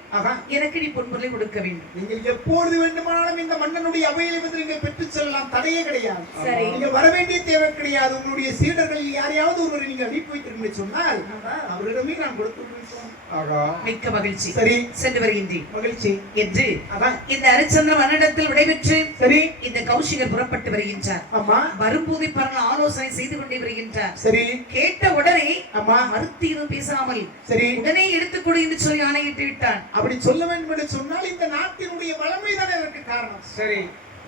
எனக்கு நீ பொன்பொருளை கொடுக்க வேண்டும். நீங்கள் எப்பொழுது வேண்டுமானாலும் இந்த மன்னனுடைய அவையில் வந்து நீங்கள் பெற்றுச் செல்லலாம். தடையே கிடையாது. நீங்க வர வேண்டிய தேவை கிடையாது. உங்களுடைய சீடர்கள் யாரையாவது ஒருவரை நீங்க அனுப்பி வைத்திருக்கீங்க சொன்னால் அவரிடமே நான் கொடுத்து மிக்க மகிழ்ச்சி. சரி சென்று வருகின்றேன். மகிழ்ச்சி என்று இந்த அரிச்சந்திர மன்னனிடத்தில் விடைபெற்று சரி இந்த கௌஷிகர் புறப்பட்டு வருகின்றார். ஆமா வரும்போது பரல ஆலோசனை செய்து கொண்டே வருகின்றார். சரி கேட்ட உடனே ஆமா மறுத்து எதுவும் பேசாமல் சரி உடனே எடுத்துக்கொடு என்று சொல்லி ஆணையிட்டு விட்டான். அப்படி சொல்ல வேண்டும் என்று சொன்னால் இந்த நாட்டினுடைய வளமை தான் அதற்கு காரணம். சரி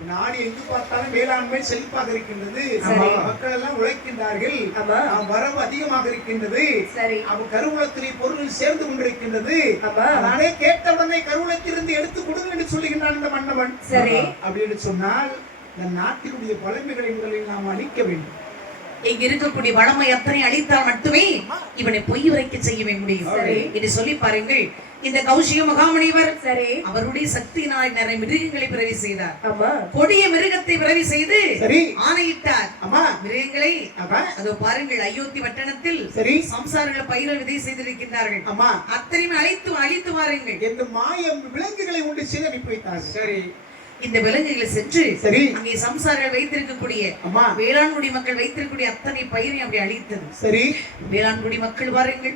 நாடு எங்கு பார்த்தாலும் வேளாண்மை செழிப்பாக இருக்கின்றது. மக்கள் எல்லாம் உழைக்கின்றார்கள். வரவு அதிகமாக இருக்கின்றது. அவன் கருவூலத்திலே பொருள் சேர்ந்து கொண்டிருக்கின்றது. நானே கேட்டவுடனே கருவூலத்திலிருந்து எடுத்து கொடுங்க என்று சொல்லுகின்றான் இந்த மன்னவன். சரி அப்படின்னு சொன்னால் இந்த நாட்டினுடைய பழமைகளை முதலில் நாம் அழிக்க வேண்டும். இங்க இருக்கக்கூடிய வளமை அத்தனை அழித்தால் மட்டுமே இவனை பொய் உரைக்க செய்யவே முடியும் என்று சொல்லி பாருங்கள். இந்த கௌஷிக மகாமுனிவர் அவருடைய சக்தியினால் நிறைய மிருகங்களை பிறவி செய்தார். கொடிய மிருகத்தை பிறவி செய்து ஆணையிட்டார். மிருகங்களை அதோ பாருங்கள் அயோத்தி பட்டணத்தில் சம்சாரங்கள் பயிர்கள் விதை செய்திருக்கின்றார்கள். அத்தனையுமே அழித்து பாருங்கள். இந்த மாயம் விலங்குகளை உண்டு செய்து அனுப்பி வைத்தார். சரி இந்த விலங்குகளை சென்று அங்கே சம்சாரிகள் வைத்திருக்கக்கூடிய வேளாண்குடி மக்கள் வைத்திருக்கக்கூடிய அத்தனை பயிரை அப்படி அழித்தது. சரி வேளாண்குடி மக்கள் பாருங்கள்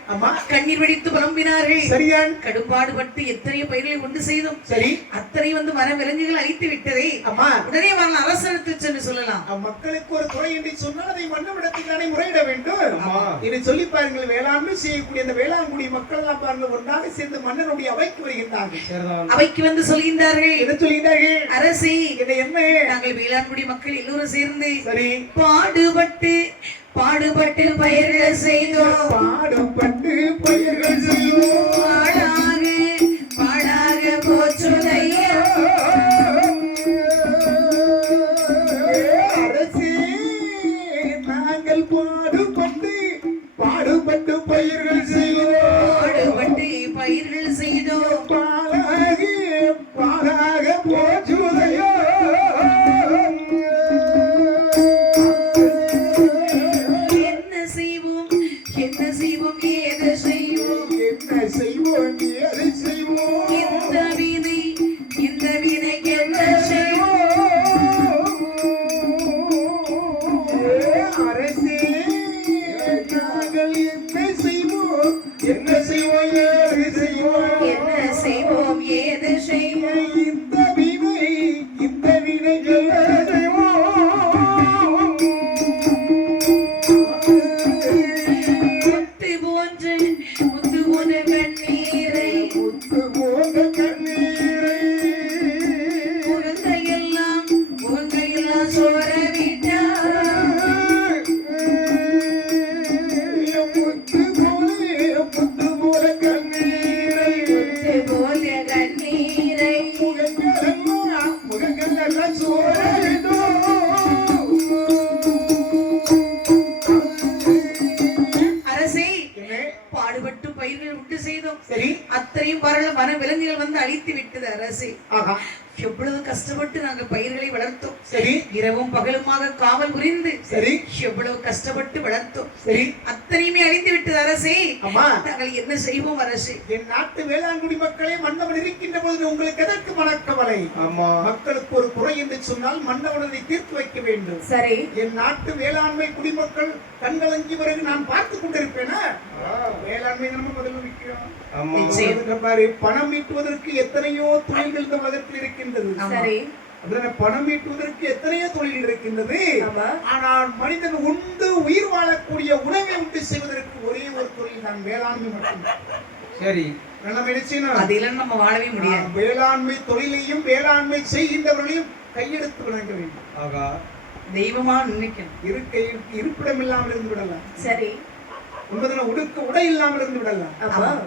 கண்ணீர் வெடித்து புலம்பினார்கள். சரியான் கடும்பாடுபட்டு எத்தனை பயிர்களை கொண்டு செய்தோம். சரி அத்தனை வந்து மர விலங்குகள் அழித்து விட்டதே. உடனே வரலாம் அரசனத்தில் சென்று சொல்லலாம். மக்களுக்கு ஒரு குறை என்று சொன்னால் அதை மன்னவிடத்தில் தானே முறையிட வேண்டும். இதை சொல்லி பாருங்கள். வேளாண்மை செய்யக்கூடிய அந்த வேளாண்குடி மக்கள் எல்லாம் பாருங்கள் ஒன்றாக சேர்ந்து மன்னனுடைய அவைக்கு வருகின்றார்கள். அவைக்கு வந்து சொல்கின்றார்கள். என்ன சொல்கின்றார்கள்? அரசி என்ன நாங்கள் வேளாண்குடி மக்கள் எல்லோரும் சேர்ந்து சரி பாடுபட்டு பயிர்கள் செய்தோம். பாடுபட்டு பயிர்கள் செய்தோம். பாடாக போச்சுதையோ அரசி நாங்கள் பாடுபட்டு செய்வோம் ஏது செய்வோம் என்ன செய்வோம் ஏது செய்வோம் இந்த வினைக்கு என்ன செய்வோம் அரசே நாங்கள் என்ன செய்வோம் ஏது செய்வோம் என்ன செய்வோம் ஏது செய்வோம் இந்த வினைக்கு என்ன செய்வோம் முத்து போன்ற கண்ணீரை முகங்கையெல்லாம் சோர முத்து போல கண்ணீரை முகங்களெல்லாம் சோர அரசே பாடுபட்டு பயிர்கள் உண்டு செய்தோம் சரி அத்தனையும் வரல வன விலங்குகள் வந்து அழித்து விட்டது அரசே எவ்வளவு கஷ்டப்பட்டு நாங்க பயிர்களை வளர்த்தோம் சரி இரவும் பகலுமாக காவல் புரிந்து சரி எவ்வளவு கஷ்டப்பட்டு வளர்த்தோம் சரி அத்தனையுமே அழிந்து விட்டது அரசே அம்மா நாங்கள் என்ன செய்வோம் அரசே என் நாட்டு வேளாண்குடி மக்களே மன்னவன் இருக்கின்ற பொழுது உங்களுக்கு எதற்கு மனக்கவலை மக்களுக்கு ஒரு குறை என்று சொன்னால் மன்னவனை தீர்த்து வைக்க வேண்டும் சரி என் நாட்டு வேளாண்மை குடிமக்கள் கண்கலங்கி பிறகு நான் பார்த்துக் கொண்டிருப்பேனா வேளாண்மை நம்ம முதல்ல விற்கிறோம் பாரு பணம் ஈட்டுவதற்கு எத்தனையோ தொழில்கள் இந்த உலகத்தில் இருக்கின்றது சரி பணம் ஈட்டுவதற்கு எத்தனையோ தொழில்கள் இருக்கின்றது ஆனால் மனிதன் உண்டு உயிர் வாழக்கூடிய உணவை உண்டு செய்வதற்கு ஒரே ஒரு தொழில் தான் வேளாண்மை மட்டும் சரி அதெல்லாம் நம்ம வாழவே முடியாது வேளாண்மை தொழிலையும் வேளாண்மை செய்கின்றவர்களையும் கையெடுத்து வழங்க வேண்டும் தெய்வமா நினைக்கணும் இருப்பிடம் இல்லாமல் இருந்து விடலாம் சரி உடை இல்லாமல் இருந்து விடலாம்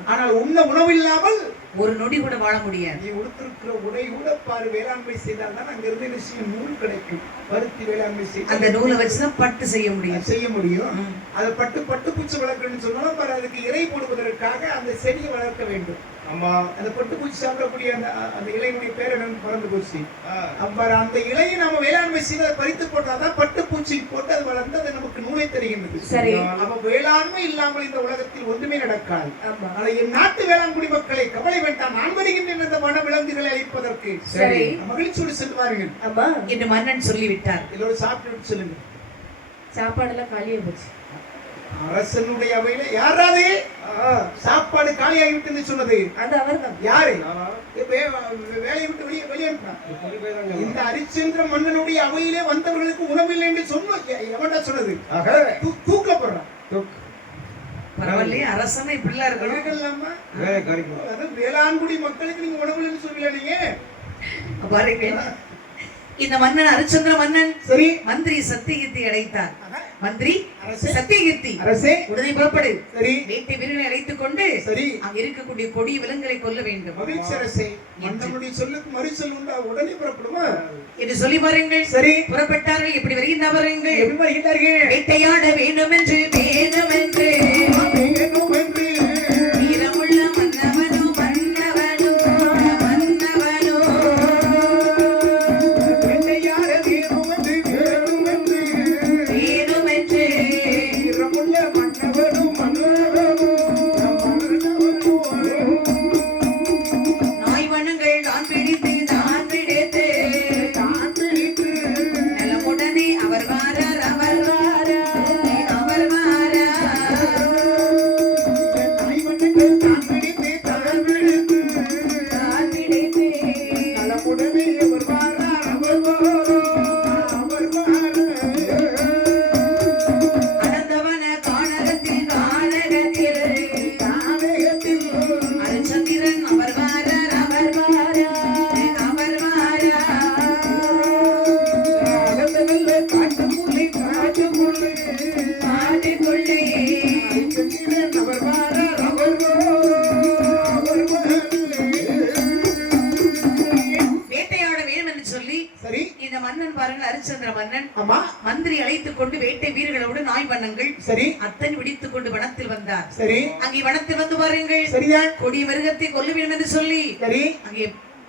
ஆனால் உண்ண உணவு இல்லாமல் ஒரு நொடி கூட வாழ முடியாது நீ உடுத்திருக்கிற உடை கூட பாரு வேளாண்மை செய்தால் தான் அங்க இருந்து விஷயம் நூல் கிடைக்கும் பருத்தி வேளாண்மை செய்ய அந்த நூலை வச்சுதான் பட்டு செய்ய முடியும் அதை பட்டு பூச்சி வளர்க்கணும்னு சொன்னாலும் பாரு அதுக்கு இறை போடுவதற்காக அந்த செடியை வளர்க்க வேண்டும் ஆமா அந்த பட்டு பூச்சி சாப்பிடக்கூடிய அந்த இலையினுடைய பேர் என்னன்னு பறந்து பூச்சி அவ்வாறு அந்த இலையை நம்ம வேளாண்மை செய்து அதை பறித்து போட்டாதான் பட்டு பூச்சி போட்டு அது வளர்ந்து அது நமக்கு நூலை தருகின்றது சரி அப்ப வேளாண்மை இல்லாமல் இந்த உலகத்தில் ஒன்றுமே நடக்காது ஆனால் என் நாட்டு வேளாண்குடி மக்களை கவலை வேண்டாம் நான் வருகின்றேன் இந்த வன விலங்குகளை அழிப்பதற்கு சரி மகிழ்ச்சியோடு சென்று வாருங்கள் என்று மன்னன் சொல்லிவிட்டார் எல்லோரும் சாப்பிட்டு சொல்லுங்க சாப்பாடு எல்லாம் காலியா போச்சு அரசனுடைய அவையில யாராவது சாப்பாடு காலியாகிவிட்டு சொன்னது அது அவர்தான் யாரு வேலையை விட்டு வெளியே இந்த ஹரிச்சந்திர மன்னனுடைய அவையிலே வந்தவர்களுக்கு உணவில்லை என்று சொன்ன எவன்டா சொன்னது தூக்கல போடுறான் பரவாயில்லையே அரசனை இப்படிலாம் இருக்கணும் வேளாண்குடி மக்களுக்கு நீங்க உணவுன்னு சொல்லல நீங்க பாருங்க இந்த மன்னன் ஹரிச்சந்திர மன்னன் சரி மந்திரி சத்தியகீர்த்தி அழைத்தார் மந்திரி சத்தியகீர்த்தி அரசே உடனே புறப்படு சரி வேட்டை வீரனை அழைத்துக் கொண்டு சரி அங்க இருக்கக்கூடிய கொடிய விலங்குகளை கொல்ல வேண்டும் மகிழ்ச்சி அரசே மன்னனுடைய சொல்லுக்கு மறுசொல் உண்டா உடனே புறப்படுமா என்று சொல்லி பாருங்கள் சரி புறப்பட்டார்கள் எப்படி வருகின்றார்கள் எப்படி வருகின்றார்கள் வேட்டையாட வேண்டும் என்று வீரமுள்ள மன்னவனோ ஹரிச்சந்திர மன்னன் மந்திரி அழைத்துக் கொண்டு வேட்டை வீரர்களோடு நாய் வண்ணங்கள் சரி அத்தன் விடித்துக் கொண்டு வனத்தில் வந்தார். சரி அங்கே வனத்தில் வந்து பாருங்கள் சரியா கொடிய மிருகத்தை கொல்ல வேண்டும் என்று சொல்லி சரி அங்கே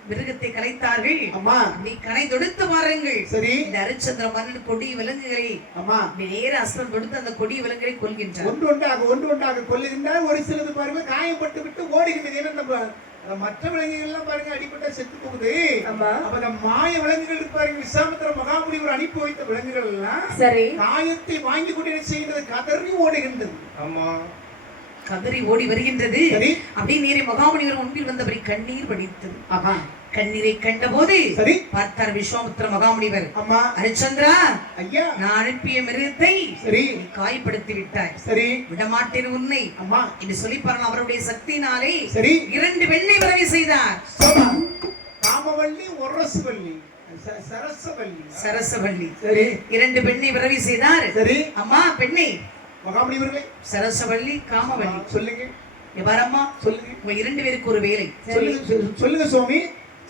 மிருகத்தை கலைத்தார்கள். அம்மா நீ கனை தொடுத்து வாருங்கள். சரி இந்த ஹரிச்சந்திர மன்னன் கொடி விலங்குகளை அம்மா நேர அஸ்திரம் தொடுத்து அந்த கொடி விலங்குகளை கொல்கின்றார். ஒன்று ஒன்றாக கொல்லுகின்றார். ஒரு சிலது பாருங்க காயப்பட்டு விட்டு ஓடுகின்றது. ஏன்னா நம்ம மற்ற விலங்குகள் எல்லாம் பாருங்க அடிப்பட்ட செத்து போகுது. அப்ப அந்த மாய விலங்குகள் பாருங்க, விசாமித்திர மகாமுனிவர் அனுப்பி வைத்த விலங்குகள் எல்லாம் சரி காயத்தை வாங்கி கொண்டு செய்கிறது, கதறி ஓடுகின்றது. ஆமா கதறி ஓடி வருகின்றது. சரி அப்படியே நேரே மகாமுனிவர் முன்பில் வந்தபடி கண்ணீர் வடித்தது. ஆமா கண்ணீரை கண்ட போது சரி பார்த்தார் விஸ்வாமித்திர மகாமுனிவர். அம்மா ஹரிச்சந்திரா, ஐயா நான் அனுப்பிய மிருகத்தை சரி நீ காயப்படுத்தி விட்டாய். சரி விடமாட்டேன் உன்னை அம்மா என்று சொல்லி பாருங்க. அவருடைய சக்தியினாலே சரி 2 பெண்ணை பிறவி செய்தார். காமவல்லி ஒரசுவல்லி சரசவல்லி சரசவல்லி சரி 2 பெண்ணை பிறவி செய்தார். சரி அம்மா பெண்ணை மகாமுனிவர்களே சரசவல்லி காமவல்லி சொல்லுங்க. எவ்வாறம்மா சொல்லுங்க. உங்க 2 பேருக்கு ஒரு வேலை. சொல்லுங்க சுவாமி.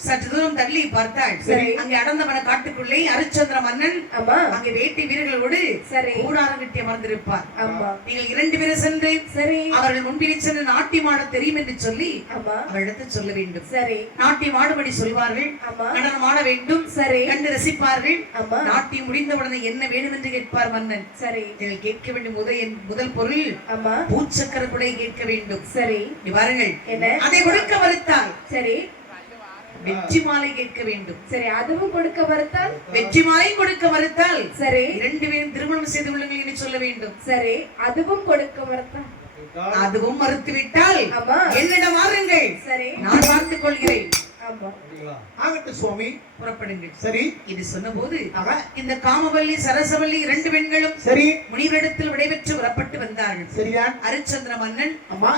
சற்று தூரம் தள்ளி பார்த்தாள். அங்கே அடர்ந்தவன காட்டுக்குள்ளே ஹரிச்சந்திர மன்னன் அங்கே வேட்டை வீரர்களோடு கூடாரம் கட்டி அமர்ந்திருப்பார். நீங்கள் 2 பேரும் சென்று அவர்கள் முன்பில் சென்று நாட்டியம் ஆட தெரியும் என்று சொல்லி அவரிடத்தில் சொல்ல வேண்டும். நாட்டியம் ஆடுபடி சொல்வார்கள். நடனம் ஆட வேண்டும். கண்டு ரசிப்பார்கள். நாட்டியம் முடிந்தவுடனே என்ன வேண்டும் என்று கேட்பார் மன்னன். நீங்கள் கேட்க வேண்டிய முதல் பொருள் பூச்சக்கர குடை கேட்க வேண்டும். பாருங்கள், அதை கொடுக்க மறுத்தால் வெற்றி மாலை கேட்க வேண்டும். அதுவும் கொடுக்க மறுத்தால் வெற்றி மாலை கொடுக்க மறுத்தால் 2 பேரும் திருமணம் செய்து கொள்ளுங்கள் என்று சொல்ல வேண்டும். அதுவும் கொடுக்க மறுத்தால் அதுவும் மறுத்துவிட்டால் என்னிடம் வாருங்கள், நான் பார்த்துக் கொள்கிறேன். ஆகட்டும் சுவாமி, புறப்படுங்கள். சரி இது சொன்னபோது இந்த காமவல்லி சரசவல்லி 2 பெண்களும் சரி முனிவரிடத்தில் விடைபெற்று புறப்பட்டு வந்தார்கள். சரிதான். ஹரிச்சந்திர மன்னன்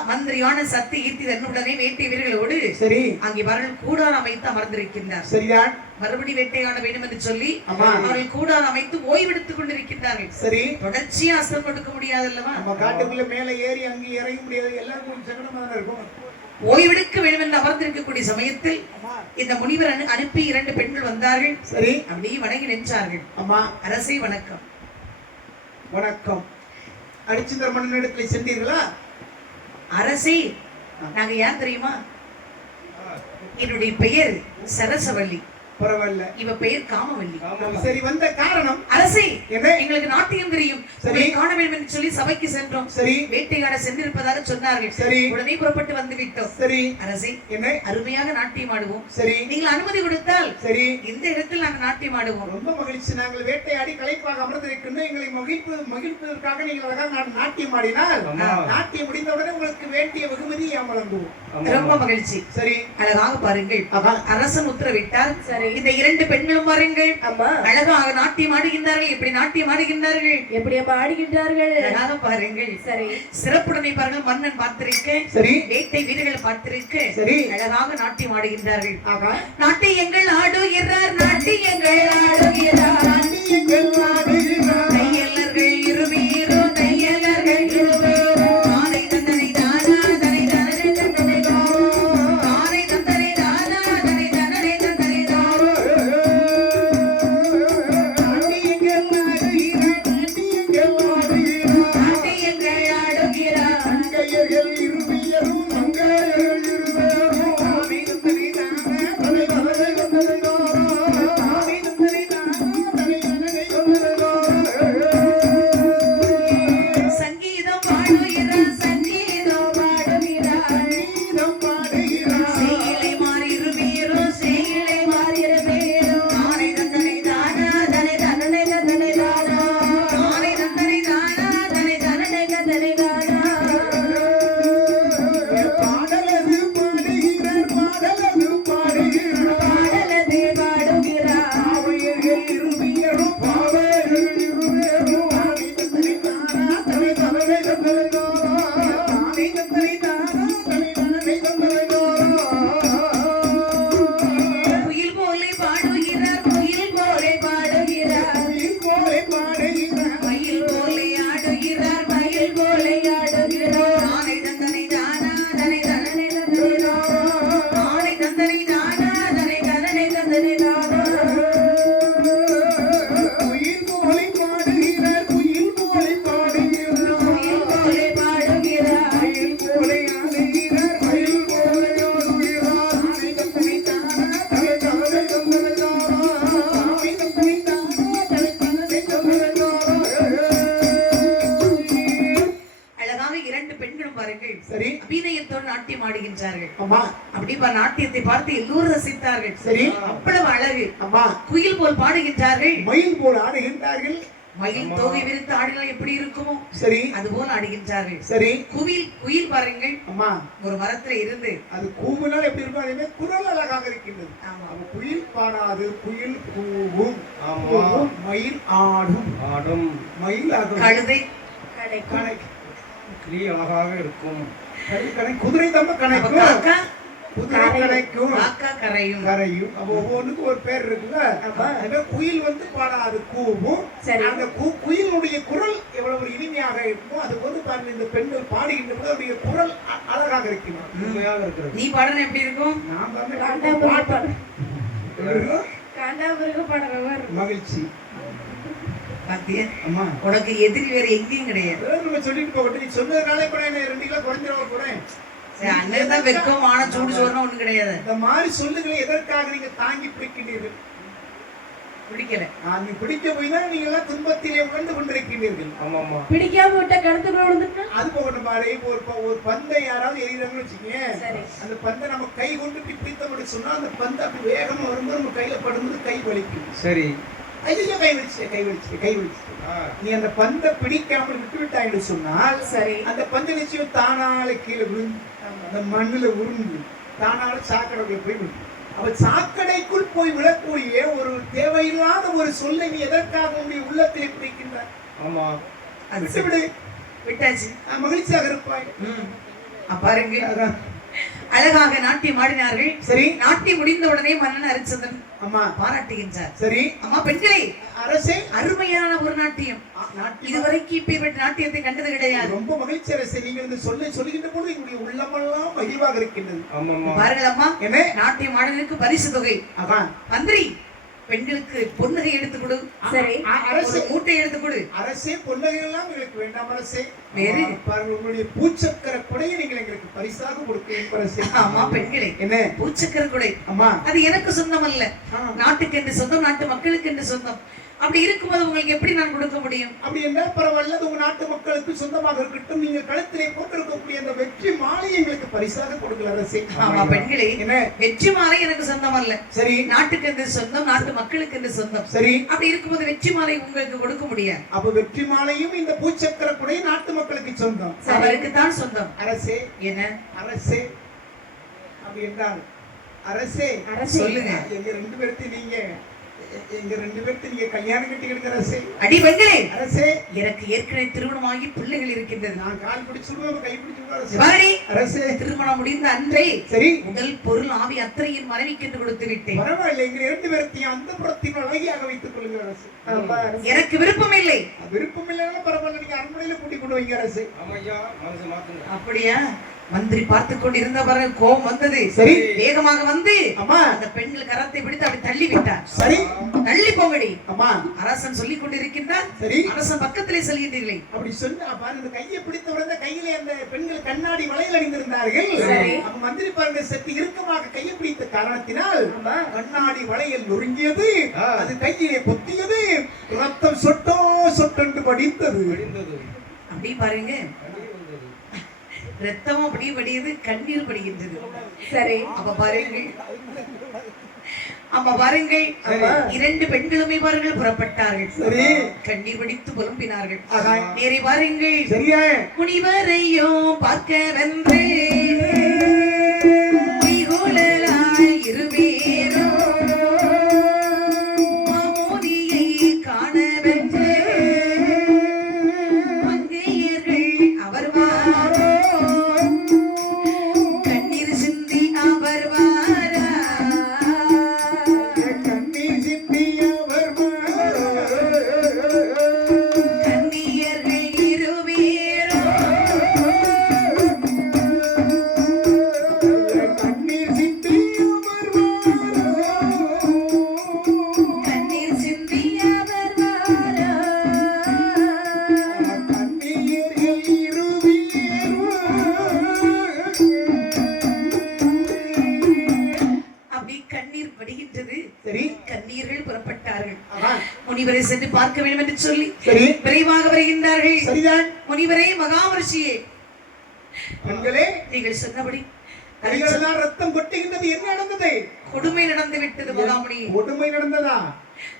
மந்திரியான சக்தி ஈர்த்தி தன்னுடனே வேட்டை வீரர்களோடு சரி அங்கே அவர்கள் கூடாரம் அமைத்து அமர்ந்திருக்கின்றார். சரிதான். மறுபடி வேட்டையாட வேண்டும் என்று சொல்லி அவர்கள் கூடாரம் அமைத்து ஓய்வெடுத்துக் கொண்டிருக்கின்றார்கள். சரி தொடர்ச்சியா அஸ்திரம் கொடுக்க முடியாது அல்லவா? நம்ம காட்டுக்குள்ள மேல ஏறி அங்கே இறங்க முடியாது. எல்லாருக்கும் சங்கடமா தான் இருக்கும். ஓய்வெடுக்க வேண்டும் என்று அமர்ந்திருக்கக்கூடிய சமயத்தில் இந்த முனிவர் அனுப்பி 2 பெண்கள் வந்தார்கள். சரி அப்படியே வணங்கி நின்றார்கள். அம்மா அரசே வணக்கம். வணக்கம். ஹரிச்சந்திர மன்னன் இடத்துல சென்றீர்களா? அரசே, நாங்க யார் தெரியுமா? என்னுடைய பெயர் சரசவல்லி. பரவாயில்ல, இவ பெயர் காமவல்லி. சரி, வந்த காரணம்? அரசே, எங்களுக்கு நாட்டியம் தெரியும், காண வேண்டும் என்று சொல்லி சபைக்கு சென்றோம். சரி வேட்டையாட சென்றிருப்பதாக சொன்னார்கள். சரி உடனே புறப்பட்டு வந்து விட்டோம். சரி அரசே, என்ன அருமையாக நாட்டியம் ஆடுவோம். சரி நீங்கள் அனுமதி கொடுத்தால் சரி இந்த இடத்தில் நாங்கள் நாட்டியம் ஆடுவோம். ரொம்ப மகிழ்ச்சி. நாங்கள் வேட்டையாடி களைப்பாக அமர்ந்திருக்கின்ற எங்களை மகிழ்ப்பதற்காக நீங்கள் அழகாக நாட்டியம் ஆடினால் நாட்டியம் முடிந்தவுடனே உங்களுக்கு வேண்டிய வெகுமதி வழங்குவோம். ரொம்ப மகிழ்ச்சி. சரி அழகாக பாருங்கள். அரசன் உத்தரவிட்டார். இந்த 2 பெண்களும் பாருங்கள், அழகாக நாட்டியம் ஆடுகின்றார்கள். எப்படி நாட்டியம் ஆடுகின்றார்கள்? எப்படி ஆடுகின்றார்கள்? அழகாக பாருங்கள். சரி சிறப்புடனே பாருங்கள். மன்னன் பார்த்திருக்க, சரி வேட்டை வீரர்கள் பார்த்திருக்க, சரி அழகாக நாட்டியம் ஆடுகின்றார்கள். நாட்டியங்கள் ஆடுகிறார், நாட்டியங்கள் ஆடுகிறார், நாட்டியங்கள் ஆடுகிறார். தையலர்கள் இருவீரோ, தையலர்கள் இருவீரோ. ஆனை தந்தனை தானா தனை தனனை தந்தனை தாரோ. ஆனை தந்தனை தானா தனை தனனை தந்தனை தாரோ. நாட்டியங்கள் ஆடுகிறார், நாட்டியங்கள் ஆடுகிறார், நாட்டியங்கள் ஆடுகிறார். மங்கையர்கள் இருவீரும், மங்கையர்கள் இருவரும். ஆனை தந்தனை தானா தனை தனனை தந்தனை தாரோ. ஆனை தந்தனை தானா தனை தனனை தந்தனை தாரோ. சங்கீதம் பாடுகிறார், சங்கீதம் பாடுகிறார், சங்கீதம் பாடுகிறார். செய்யிலை மாறிருவீரோ, செய்யிலை மாறிருவீரோ. ஆனை தந்தனை தானா தனை தனனை தந்தனை தாரோ. ஆனை தந்தனை தானா தனை தனனை தந்தனை தாரோ. பாடலது பாடுகிறார், பாடலது பாடுகிறார், பாடலது பாடுகிறார். பாவையர்கள் இருவீரோ, பாவையர்கள் இருவீரோ. ஆனை தந்தனை தானா தனை தனனை தந்தனை தாரோ. ஆனை தந்தனை தானா தனை தனனை தந்தனை தாரோ. குயில் போலே பாடுகிறார், குயில் போலே பாடுகிறார், குயில் போலே பாடுகிறார். மயில் போலே ஆடுகிறார், மயில் போலே ஆடுகிறார். ஆனை தந்தனை தானா தனை தனனை தந்தனை தாரோ. ஆனை தந்தனை தானா தனை தனனை தந்தனை தாரோ. குயில் போலே பாடுகிறார், குயில் போலே பாடுகிறார், குயில் போலே பாடுகிறார், மயில் போலே பாருங்கள். சரி. அபிநயத்தோடு நாட்டியம் ஆடுகின்றார்கள். ஆமா. அப்படி நாட்டியத்தை பார்த்து எல்லோரும் ரசித்தார்கள். சரி. அவ்வளவு அழகு. ஆமா. குயில் போல் பாடுகின்றார்கள், மயில் போல் ஆடுகின்றார்கள். மயில் தோகை விரித்து ஆடினால் எப்படி இருக்குமோ சரி அதுபோல் ஆடுகின்றார்கள். சரி. குயில் பாருங்கள், அம்மா ஒரு மரத்துல இருந்து அது கூவுனால் எப்படி இருக்கும், அதே குரல் அழகாக இருக்கின்றது. குயில் பாடாது, குயில் கூவும், மயில் ஆடும், மயில் ஆடும், கழுதை அழகாக இருக்கும், குதிரை தம்ப கணக்கும், கரையும். ஒவ்வொன்றுக்கும் ஒரு பேர் இருக்குல்ல. குயில் வந்து பாடாது, கூவும். அந்த குயிலுடைய குரல் எவ்வளவு ஒரு இனிமையாக இருக்குமோ அது வந்து பாருங்க, இந்த பெண்கள் பாடுகின்ற போது அவருடைய குரல் அழகாக இருக்கிறது. நீ பாடணும் எப்படி இருக்கும்? மகிழ்ச்சி. உனக்கு எதிரி வேற எங்கேயும் கிடையாது. சொல்லிட்டு போகட்டும், நீ சொன்னதுனால கூட 2 கிலோ குறைஞ்சிடவா கூட அங்கதான் வெக்கம் ஆன சூடு சோறுனா ஒண்ணு கிடையாது. இந்த மாதிரி சொல்லுகளை எதற்காக நீங்க தாங்கி பிடிக்கின்றீர்கள்? பிடிக்கல. நீ பிடிக்க போய் தான் நீங்க எல்லாம் துன்பத்திலே உணர்ந்து கொண்டிருக்கின்றீர்கள். ஆமா. பிடிக்காம விட்ட கருத்துக்கள் விழுந்துட்டா அது போகட்டும் பாரு. ஒரு பந்தை யாராவது எறிகிறாங்கன்னு வச்சுக்கோங்க, அந்த பந்தை நம்ம கை கொண்டு பிடித்தபடி சொன்னா அந்த பந்தை அப்படி வேகமா வரும்போது நம்ம கையில படும்போது கை வலிக்கும். சரி. ஐயோ கை வலிச்சு. நீ அந்த பந்தை பிடிக்காமல் விட்டு விட்டாய் சொன்னால் சரி, அந்த பந்து நிச்சயம் தானால கீழே விழுந்து அந்த மண்ணுல உருண்டு தானால சாக்கடைக்குள்ள போய் விடும். அவ சாக்கடைக்குள் போய் விழக்கூடிய ஒரு தேவையில்லாத ஒரு சொல்லை நீ எதற்காக உன்னுடைய உள்ளத்திலே பிடிக்கின்றாய்? ஆமா, விட்டு விட்டாச்சு, மகிழ்ச்சியாக இருப்பாய். பாருங்க, அழகாக நாட்டியம் ஆடினார்கள். சரி. நாட்டியம் முடிந்த உடனே மன்னன் ஹரிச்சந்திரன் அம்மா பாராட்டுகின்றார். சரி. அம்மா பெண்களே, அரசே, அருமையான ஒரு நாட்டியம். இதுவரைக்கும் இப்பேற்பட்ட நாட்டியத்தை கண்டது கிடையாது. ரொம்ப மகிழ்ச்சி அரசே. நீங்க இந்த சொல்லுகின்ற போது என்னுடைய உள்ளமெல்லாம் மகிழ்வாக இருக்கின்றது. பாருங்கள் அம்மா, நாட்டியம் ஆடலுக்கு பரிசு தொகை. மந்திரி, பெண்களுக்கு பொன்னுகை எடுத்து கொடு. சரி. அரசு மூட்டை எடுத்து கொடு. அரசே, பொன்னுகை எல்லாம் எங்களுக்கு வேண்டாம் அரசே. வேறு பாருங்க, உங்களுடைய பூச்சக்கர கொடையை நீங்கள் எங்களுக்கு பரிசாக கொடுக்கிறீர்கள் அரசே. ஆமா பெண்களே, என்ன பூச்சக்கர கொடை? ஆமா, அது எனக்கு சொந்தம் அல்ல, நாட்டுக்கு என்று சொந்தம், நாட்டு மக்களுக்கு என்று சொந்தம். அப்படி இருக்கும்போது உங்களுக்கு எப்படி நான் கொடுக்க முடியும்? அப்படி என்றால் பரவாயில்ல, உங்க நாட்டு மக்களுக்கு சொந்தமாக இருக்கட்டும். நீங்க கழுத்திலே போட்டிருக்கக்கூடிய அந்த வெற்றி மாலை எங்களுக்கு பரிசாக கொடுக்கல அரசே. ஆமா பெண்களே, என்ன வெற்றி மாலை எனக்கு சொந்தம் அல்ல. சரி. நாட்டுக்கு என்று சொந்தம், நாட்டு மக்களுக்கு என்று சொந்தம். சரி. அப்படி இருக்கும்போது வெற்றி மாலை உங்களுக்கு கொடுக்க முடியாது. அப்ப வெற்றி மாலையும் இந்த பூச்சக்கர கொடை நாட்டு மக்களுக்கு சொந்தம், அவருக்கு தான் சொந்தம் அரசே. என்ன அரசே? அப்படி என்றால் அரசே சொல்லுங்க, எங்க 2 பேர்த்தையும் நீங்க கல்யாணம் கட்டி எடுக்கிற அரசே. அடி பெண்களே, அரசே, எனக்கு ஏற்கனவே திருமணமாகி பிள்ளைகள் இருக்கின்றது. நான் கால் பிடிச்சுடுவேன், கை பிடிச்சுடுவேன் அரசே. திருமணம் முடிந்த அன்றே சரி, முதல் பொருள் ஆவி அத்தனையின் மனைவிக்கு என்று கொடுத்து விட்டேன். பரவாயில்லை, எங்க 2 பேர்த்தையும் அந்த புறத்தின் அழகியாக வைத்துக் கொள்ளுங்க அரசே. எனக்கு விருப்பம் இல்லை. விருப்பம் இல்லைன்னா பரவாயில்ல, நீங்க அரண்மனையில கூட்டிக் கொண்டு வைங்க அரசே. அப்படியா? மந்திரி பார்த்து கொண்டிருந்த பிறகு கோபம் வந்தது. சரி. வேகமாக வந்து அம்மா அந்த பெண்கள் கரத்தை பிடித்து அப்படி தள்ளி விட்டார். சரி, தள்ளி போங்கடி. அம்மா அரசன் சொல்லிக் கொண்டிருக்கின்றார். சரி. அரசன் பக்கத்திலே செல்கின்றீர்களே. அப்படி சொன்னா பாருங்க, கையை பிடித்த உடனே கையிலே அந்த பெண்கள் கண்ணாடி வளையல் அணிந்திருந்தார்கள். சரி. அப்ப மந்திரி பாருங்க, சற்று இறுக்கமாக கையை பிடித்த காரணத்தினால் கண்ணாடி வளையல் நொறுங்கியது, அது கையிலே பொத்தியது, ரத்தம் சொட்டென்று வடிந்தது. அப்படி பாருங்க, ரத்தம் அப்படி படியுது, கண்ணீர் படிக்கின்றது. சரி. அப்ப பாருங்கள், பாருங்கள், 2 பெண்களுமே பாருங்கள் புறப்பட்டார்கள். சரி. கண்ணீர் வடித்து புலம்பினார்கள். நேரே பாருங்கள், சரியா முனிவரையும் பார்க்க வென்றே இருவேரோ மாமோனியை காண வென்றே மங்கையர்கள் அவர் வாரோ முனிவரை சென்று பார்க்க வேண்டும் என்று சொல்லி விரைவாக வருகின்றார்கள். சரிதான். முனிவரே, மகாமரிஷியே, பெண்களே நீங்கள் சொன்னபடி கைகளெல்லாம் ரத்தம் கொட்டுகின்றது. என்ன நடந்தது? கொடுமை நடந்து விட்டது மகாமுனி. கொடுமை நடந்ததா?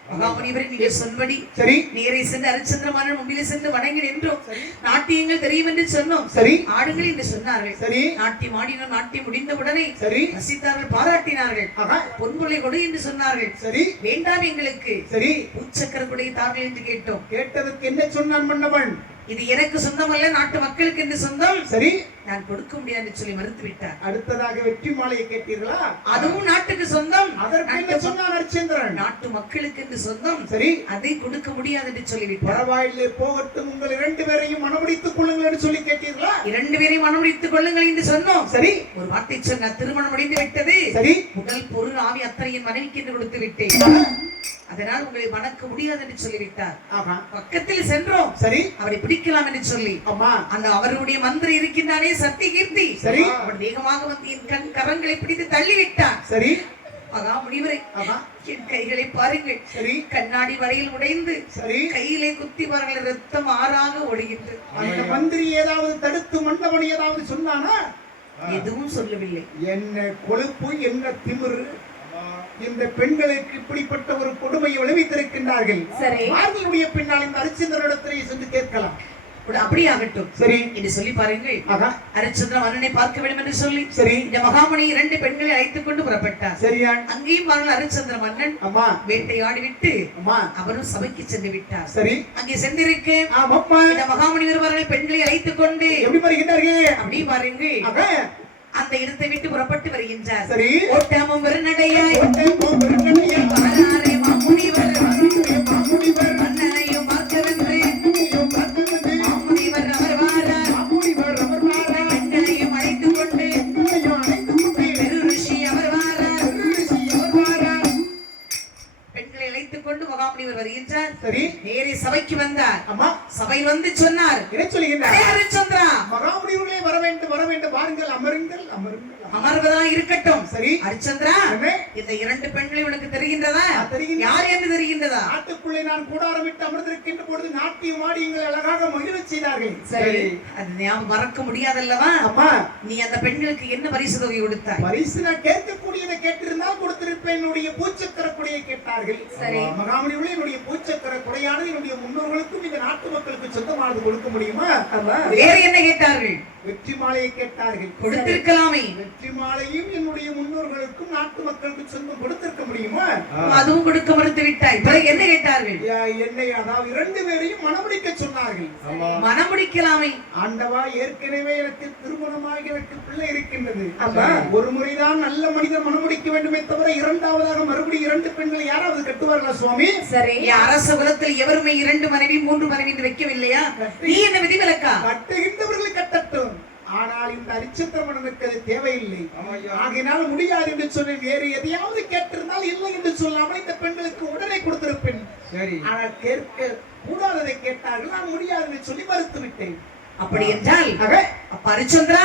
மகாமுனிவரை நீங்கள் சொல்படி சரி நேரே சென்று ஹரிச்சந்திரமாறன் முன்பிலே சென்று வணங்கி நின்றோம். நாட்டியங்கள் தெரியும் என்று சொன்னோம். சரி ஆடுங்கள் என்று சொன்னார்கள். சரி நாட்டியம் ஆடினோம். நாட்டியம் முடிந்தவுடனே சரி ரசித்தார்கள், பாராட்டினார்கள். பொன்பொருளை கொடு என்று சொன்னார்கள். சரி வேண்டாம் எங்களுக்கு சரி பூச்சக்கர கொடை தார்கள் என்று கேட்டோம். கேட்டதற்கு என்ன சொன்னான் மன்னவன்? இது எனக்கு சொந்தம் அல்ல, நாட்டு மக்களுக்கு என்று சொந்தம். சரி நான் கொடுக்க முடியாது சொல்லி மறுத்து விட்டார். அடுத்ததாக வெற்றி மாலையை கேட்டீர்களா? அதுவும் நாட்டுக்கு சொந்தம். அதற்கு என்ன சொன்னான் ஹரிச்சந்திரன்? நாட்டு மக்களுக்கு என்று சொந்தம். சரி அதை கொடுக்க முடியாது என்று சொல்லிவிட்டார். பரவாயில்லை போகட்டும், உங்கள் 2 பேரையும் மனமுடித்துக் கொள்ளுங்கள் என்று சொல்லி கேட்டீர்களா? 2 பேரையும் மனமுடித்துக் கொள்ளுங்கள் என்று சொன்னோம். சரி ஒரு வார்த்தை சொன்னார், திருமணம் முடிந்து விட்டது. சரி உடல் பொருள் ஆவி அத்தனையின் மனைவிக்கு என்று கொடுத்து விட்டேன். அதனால் உங்களை மணக்க முடியாது என்று சொல்லிவிட்டார். பக்கத்தில் சென்றோம். சரி அவரை பிடிக்கலாம் என்று சொல்லி அந்த அவருடைய மந்திரி இருக்கின்றானே சக்தி கீர்த்தி, சரி அவன் வேகமாக வந்து என் கண் கரங்களை பிடித்து தள்ளிவிட்டான். சரி மகா முனிவரை என் கைகளை பாருங்கள். சரி கண்ணாடி வரையில் உடைந்து சரி கையிலே குத்தி பாருங்கள், ரத்தம் ஆறாக ஓடுகின்றது. அந்த மந்திரி ஏதாவது தடுத்து மன்னவன் ஏதாவது சொன்னானா? எதுவும் சொல்லவில்லை. என்ன கொழுப்பு, என்ன திமிரு! இந்த பெண்களுக்கு இப்படிப்பட்ட ஒரு கொடுமையை விளைவித்திருக்கின்றார்கள். அவர்களுடைய பின்னால் இந்த ஹரிச்சந்திரனிடத்திலே சென்று கேட்கலாம். அப்படியாகட்டும் சரி என்று சொல்லி பாருங்கள். ஹரிச்சந்திரன் மன்னனை பார்க்க வேண்டும் என்று சொல்லி சரி இந்த மகாமுனி 2 பெண்களை அழைத்துக் கொண்டு புறப்பட்டார். சரியா? அங்கேயும் பாருங்கள், ஹரிச்சந்திர மன்னன் வேட்டையாடி விட்டு அவரும் சபைக்கு சென்று விட்டார். சரி அங்கே சென்றிருக்க இந்த மகாமுனி வருவார்கள். பெண்களை அழைத்துக் கொண்டு எப்படி வருகின்றார்கள்? அப்படி பாருங்கள், அந்த இடத்தை விட்டு புறப்பட்டு வருகின்றார். சரி ஓட்டாமும் வெறுநடையாய் வாராரே மாமுனிவர் மன்னனையும் பார்க்கவென்று மாமுனிவர் அவர் வாரார். பெண்களையும் அழைத்துக் கொண்டு பெரு ரிஷி அவர் வாரார். பெண்களை அழைத்துக் கொண்டு மகாமுனிவர் வருகின்றார். சரி நேரே சபைக்கு வந்தார். அம்மா சபையில் வந்து சொன்னார், என்ன சொல்லுகின்றார்? ஹரிச்சந்திரா, மகாமுனிவர்களே வர வேண்டும் வர வேண்டும், வாருங்கள், அமருங்கள் அமருங்கள். அமர்வதா இருக்கட்டும். சரி ஹரிச்சந்திரா, இந்த 2 பெண்களை உனக்கு தெரிகின்றதா? யார் என்று தெரிகின்றதா? நாட்டுக்குள்ளே நான் கூடாரமிட்டு அமர்ந்திருக்கின்ற பொழுது நாட்டியம் ஆடி எங்களை அழகாக மகிழச் செய்தார்கள். சரி, அது ஞாபகம் மறக்க முடியாதல்லவா? அம்மா, நீ அந்த பெண்களுக்கு என்ன பரிசு தொகை கொடுத்தாய்? பரிசு நான் கேட்கக்கூடியதை கேட்டிருந்தால் கொடுத்திருப்பேன். என்னுடைய பூச்சக்கர கொடையை கேட்டார்கள். சரி, மகாமுனிகளே, என்னுடைய பூச்சக்கர கொடையானது என்னுடைய முன்னோர்களுக்கும் இந்த நாட்டு மக்களுக்கு சொந்தமானது கொடுக்க முடியுமா? வேற என்ன கேட்டார்கள்? வெற்றி மாலையை கேட்டார்கள். கொடுத்திருக்கலாமே. வெற்றி மாலையும் என்னுடைய முன்னோர்களுக்கும் நாட்டு மக்களுக்கு சொந்தம் கொடுத்திருக்க முடியுமா? அதுவும் கொடுக்க மறுத்து விட்டாய். பிறகு என்ன கேட்டார்கள்? என்னை, அதாவது 2 பேரையும் மணமுடிக்க சொன்னார்கள். மணமுடிக்கலாமே. ஆண்டவா, ஏற்கனவே எனக்கு திருமணமாகி எனக்கு பிள்ளை இருக்கின்றது. ஒரு முறைதான் நல்ல மனிதர் மணமுடிக்க வேண்டுமே தவிர 2வதாக மறுபடியும் 2 பெண்களை யாராவது கட்டுவார்களா சுவாமி? சரி, அரச குலத்தில் எவருமே 2 மனைவி 3 மனைவி என்று வைக்கவில்லையா? நீ என்ன விதிவிலக்கா? கட்டுகின்றவர்களை கட்டட்டும். ஆனால் இந்த ஹரிச்சந்திரனுக்கு அது தேவையில்லை. ஆகினால் முடியாது என்று சொன்னேன். வேறு எதையாவது கேட்டிருந்தால் இல்லை என்று சொல்லாமல் இந்த பெண்களுக்கு உடனே கொடுத்திருப்பேன். ஆனால் கேட்க கூடாததை கேட்டார்கள். நான் முடியாது என்று சொல்லி மறுத்து விட்டேன். அப்படி என்றால் அப்ப ஹரிச்சந்திரா,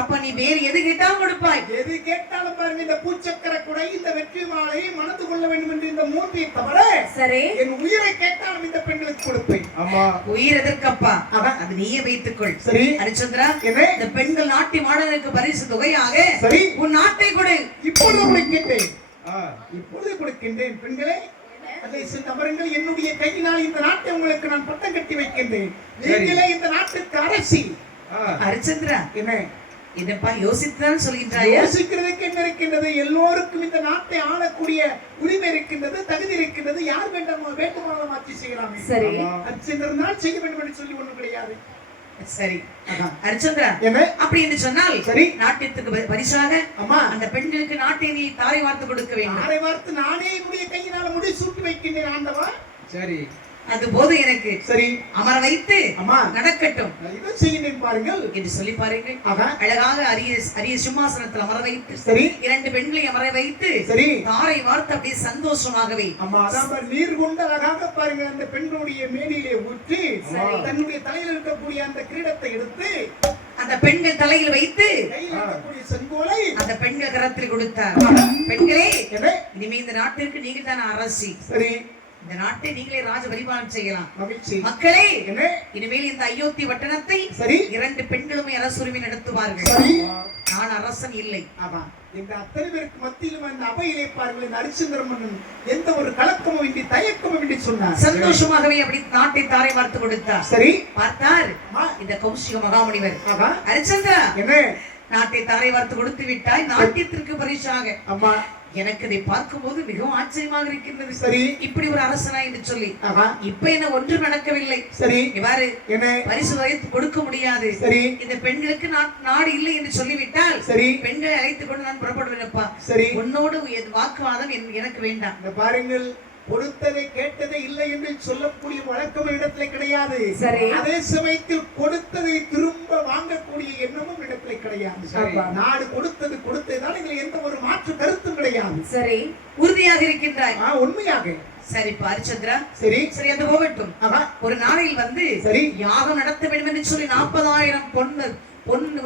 அப்ப நீ வேறு எது கேட்டாலும் கொடுப்பாய்? எது கேட்டாலும் பாருங்க, இந்த பூச்சக்கர கொடை, இந்த வெற்றி மாலையை மணந்து கொள்ள வேண்டும் என்று இந்த 3ஐ தவிர சரி என் உயிரை கேட்டாலும் இந்த பெண்களுக்கு கொடுப்பேன். ஆமா, உயிர் எதற்கப்பா? அது நீயே வைத்துக்கொள். சரி ஹரிச்சந்திரா, இந்த பெண்கள் நாட்டி மாடனுக்கு பரிசு தொகையாக சரி உன் நாட்டை கொடு. இப்பொழுது கொடுக்கின்றேன். இப்பொழுது கொடுக்கின்றேன். பெண்களே, அதை சென்றவர்கள் என்னுடைய கையினால் இந்த நாட்டை உங்களுக்கு நான் பட்டம் கட்டி வைக்கின்றேன். நீங்களே இந்த நாட்டுக்கு அரசி. ஹரிச்சந்திரா, என்ன இதப்பா யோசித்துதான் சொல்கின்றாயா? யோசிக்கிறதுக்கு என்ன இருக்கின்றது? எல்லோருக்கும் இந்த நாட்டை ஆளக்கூடிய உரிமை இருக்கின்றது, தகுதி இருக்கின்றது. யார் வேண்டுமானாலும் ஆட்சி செய்யலாமே. சரி, ஹரிச்சந்திரனால் செய்ய வேண்டும் என்று சொல்லி ஒண்ணும் கிடையாது. சரி ஹரிச்சந்திரா, அப்படி என்று சொன்னால் சரி, நாட்டிற்கு பரிசாக அந்த பெண்களுக்கு நாட்டை நீ தாரை வார்த்து கொடுக்க வேண்டும். தாரை வார்த்து நானே என்னுடைய கையினால முடி சூட்டி வைக்கின்றேன் ஆண்டவா. சரி, அது போது எனக்கு. சரி, அமர வைத்து நடக்கட்டும் இதை செய்கிறேன் பாருங்கள் என்று சொல்லி பாருங்கள். அழகாக அரிய சிம்மாசனத்தில் அமர வைத்து சரி 2 பெண்களை அமர வைத்து சரி தாரை வார்த்து அப்படியே சந்தோஷமாகவே நீர் கொண்டு அழகாக பாருங்க அந்த பெண்களுடைய மேனியிலே ஊற்றி தன்னுடைய தலையில் இருக்கக்கூடிய அந்த கிரீடத்தை எடுத்து அந்த பெண்கள் தலையில் வைத்து செங்கோலை அந்த பெண்கள் கரத்தில் கொடுத்தார். பெண்களே, இனிமே இந்த நாட்டிற்கு நீங்கள் தான் அரசி. சரி, இந்த நாட்டை நீங்களே ராஜ பரிபாலனம் செய்யலாம். மகிழ்ச்சி. மக்களே, என்ன இனிமேல் இந்த அயோத்தி பட்டணத்தை சரி 2 பெண்களுமே அரசுரிமை நடத்துவார்கள். சரி. நான் அரசன் இல்லை. ஆமா. இந்த அத்தனை பேருக்கு மத்தியிலும் அந்த அவையிலே பாருங்கள், இந்த ஹரிச்சந்திர மன்னன் எந்த ஒரு கலக்கமும் இன்றி தயக்கமும் இன்றி சொன்னார். சந்தோஷமாகவே அப்படி நாட்டை தாரை வார்த்து கொடுத்தார். சரி. பார்த்தார் இந்த கௌசிக மகாமுனிவர், ஹரிச்சந்திரா, என்ன நாட்டை தாரை வார்த்து கொடுத்து விட்டாய், நாட்டியத்திற்கு பரிசாக. அம்மா, எனக்கு இதை பார்க்கும்போது மிகவும் ஆச்சரியமாக இருக்கின்றது. சரி. இப்படி ஒரு அரசனா என்று சொல்லி இப்ப என்ன ஒன்றும் நடக்கவில்லை. சரி. இவ்வாறு என்ன பரிசு வைத்து கொடுக்க முடியாது. சரி. இந்த பெண்களுக்கு நாடு இல்லை என்று சொல்லிவிட்டால் சரி பெண்களை அழைத்துக் கொண்டு நான் புறப்படுவேன்ப்பா. சரி. உன்னோடு வாக்குவாதம் எனக்கு வேண்டாம். இந்த பாருங்கள், கொடுத்ததை கேட்டதை இல்லை என்று சொல்லக்கூடிய வழக்கம் இடத்துல கிடையாது. அதே சமயத்தில் கொடுத்ததை திரும்ப வாங்கக்கூடிய எண்ணமும் இடத்துல கிடையாது. நாடு கொடுத்ததுதான் இதுல எந்த ஒரு மாற்று கருத்தும் கிடையாது. சரி, உறுதியாக இருக்கின்றாய்? உண்மையாக. சரி ஹரிச்சந்திரா, சரி சரி, அது போகட்டும். ஒரு நாளில் வந்து சரி யாகம் நடத்த வேண்டும் என்று சொல்லி 40,000 பொண்ணு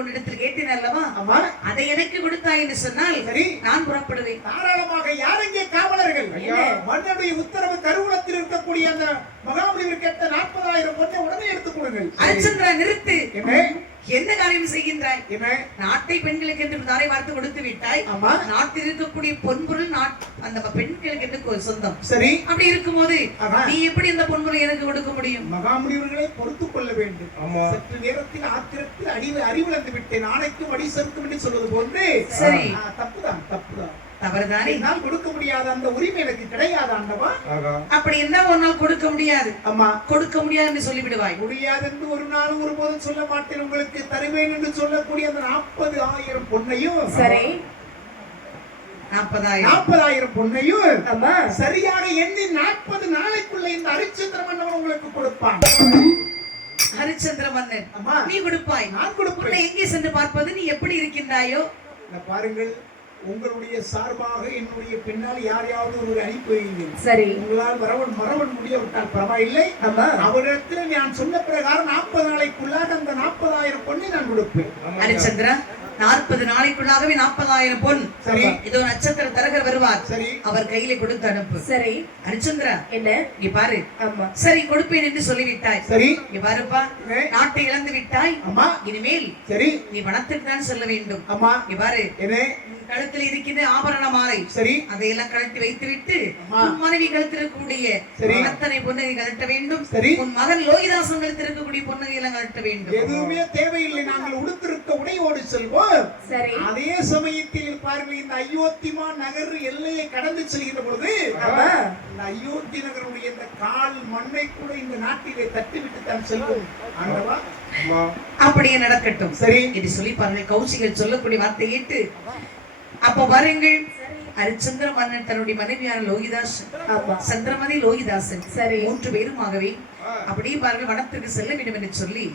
உன்னிடத்தில் கேட்டேன் அல்லவா? அதை எனக்கு கொடுத்தாய் என்று சொன்னால் சரி, நான் புறப்படுவேன். தாராளமாக. யார் இங்கே காவலர்கள்? மன்னனுடைய உத்தரவு கருவூலத்தில் இருக்கக்கூடிய அந்த மகாமுனிவர் கேட்ட 40,000 பொண்ணை உடனே எடுத்துக் கொடுங்கள். ஹரிச்சந்திரா, நிறுத்து. என்ன காரியம் செய்கின்றாய்? நாட்டை பெண்களுக்கு என்று தாரை வார்த்து கொடுத்து விட்டாய். நாட்டில் இருக்கக்கூடிய பொன்பொருள் அந்த பெண்களுக்கு என்று சொந்தம். சரி, அப்படி இருக்கும்போது நீ எப்படி இந்த பொன்பொருள் எனக்கு கொடுக்க முடியும்? மகாமுனிவர்களை பொறுத்துக் கொள்ள வேண்டும். சற்று நேரத்தில் ஆத்திரத்தில் அறிவிழந்து விட்டேன், நாளைக்கும் அடி செலுத்தும் என்று சொல்வது போன்று. சரி, தப்புதான். தவறுதானே? நான் கொடுக்க முடியாத அந்த உரிமை எனக்கு கிடையாது ஆண்டவா. அப்படி என்ன ஒரு நாள் கொடுக்க முடியாது? அம்மா, கொடுக்க முடியாது என்று சொல்லிவிடுவாய். முடியாது என்று ஒரு நாள் ஒருபோதும் சொல்ல மாட்டேன். உங்களுக்கு தருவேன் என்று சொல்லக்கூடிய அந்த 40,000 பொன்னையும் சரி 40,000 பொன்னையும் சரியாக எண்ணி 40 நாளைக்குள்ள இந்த ஹரிச்சந்திர மன்னன் உங்களுக்கு கொடுப்பான். ஹரிச்சந்திர மன்னன் நீ கொடுப்பாய்? நான் கொடுப்பேன். எங்கே சென்று பார்ப்பது? நீ எப்படி இருக்கின்றாயோ பாருங்கள். உங்களுடைய சார்பாக என்னுடைய பின்னால் யாரையாவது ஒரு அனுப்பி வையுங்கள். சரி, உங்களால் மரவன் முடியவிட்டால் பரவாயில்லை. அவரிடத்தில் நான் சொன்ன பிரகாரம் 40 நாளைக்குள்ளாக அந்த 40,000 பொண்ணை நான் கொடுப்பேன். ஹரிச்சந்திரா, 40 நாளைக்குள்ளாகவே 40,000 பொன். சரி, இதோ நட்சத்திர தரகர் வருவார். சரி, அவர் கையில கொடுத்து அனுப்பு. சரி ஹரிச்சந்திரா, என்ன நீ பாரு. சரி, கொடுப்பேன் என்று சொல்லிவிட்டாய். சரி, நீ பாருப்பா, நாட்டை இழந்து விட்டாய். அம்மா, இனிமேல் சரி நீ வனத்திற்கு தான் செல்ல வேண்டும். அம்மா, நீ பாரு, என்ன கழுத்தில் இருக்கிற ஆபரண மாலை. சரி, அதையெல்லாம் கழட்டி வைத்து விட்டு உன் மனைவி கழுத்தில் இருக்கக்கூடிய அத்தனை பொன்னகை கழட்ட வேண்டும். சரி, உன் மகன் லோகிதாசன் கழுத்தில் இருக்கக்கூடிய பொன்னகை எல்லாம் கழட்ட வேண்டும். எதுவுமே தேவையில்லை, நாங்கள் உடுத்திருக்க உடையோடு செல்வோம். சரி, அதே சமயத்தில் பாருங்கள், இந்த அயோத்திமா நகர் எல்லையை கடந்து செல்கிற பொழுது இந்த அயோத்தி நகருடைய இந்த கால் மண்ணை கூட இந்த நாட்டிலே தட்டிவிட்டு தான் செல்வோம். ஆண்டவா, அப்படியே நடக்கட்டும். சரி என்று சொல்லி பாருங்கள், கௌசிகர் சொல்லக்கூடிய வார்த்தை கேட்டு அப்ப பாருங்கள், ஹரிச்சந்திர மன்னன் தன்னுடைய மனைவியான லோகிதாசன், சந்திரமதி லோகிதாசன், சரி 3 பேருமாகவே அப்படியே பாருங்கள் வனத்திற்கு செல்ல வேண்டும் என்று சொல்லி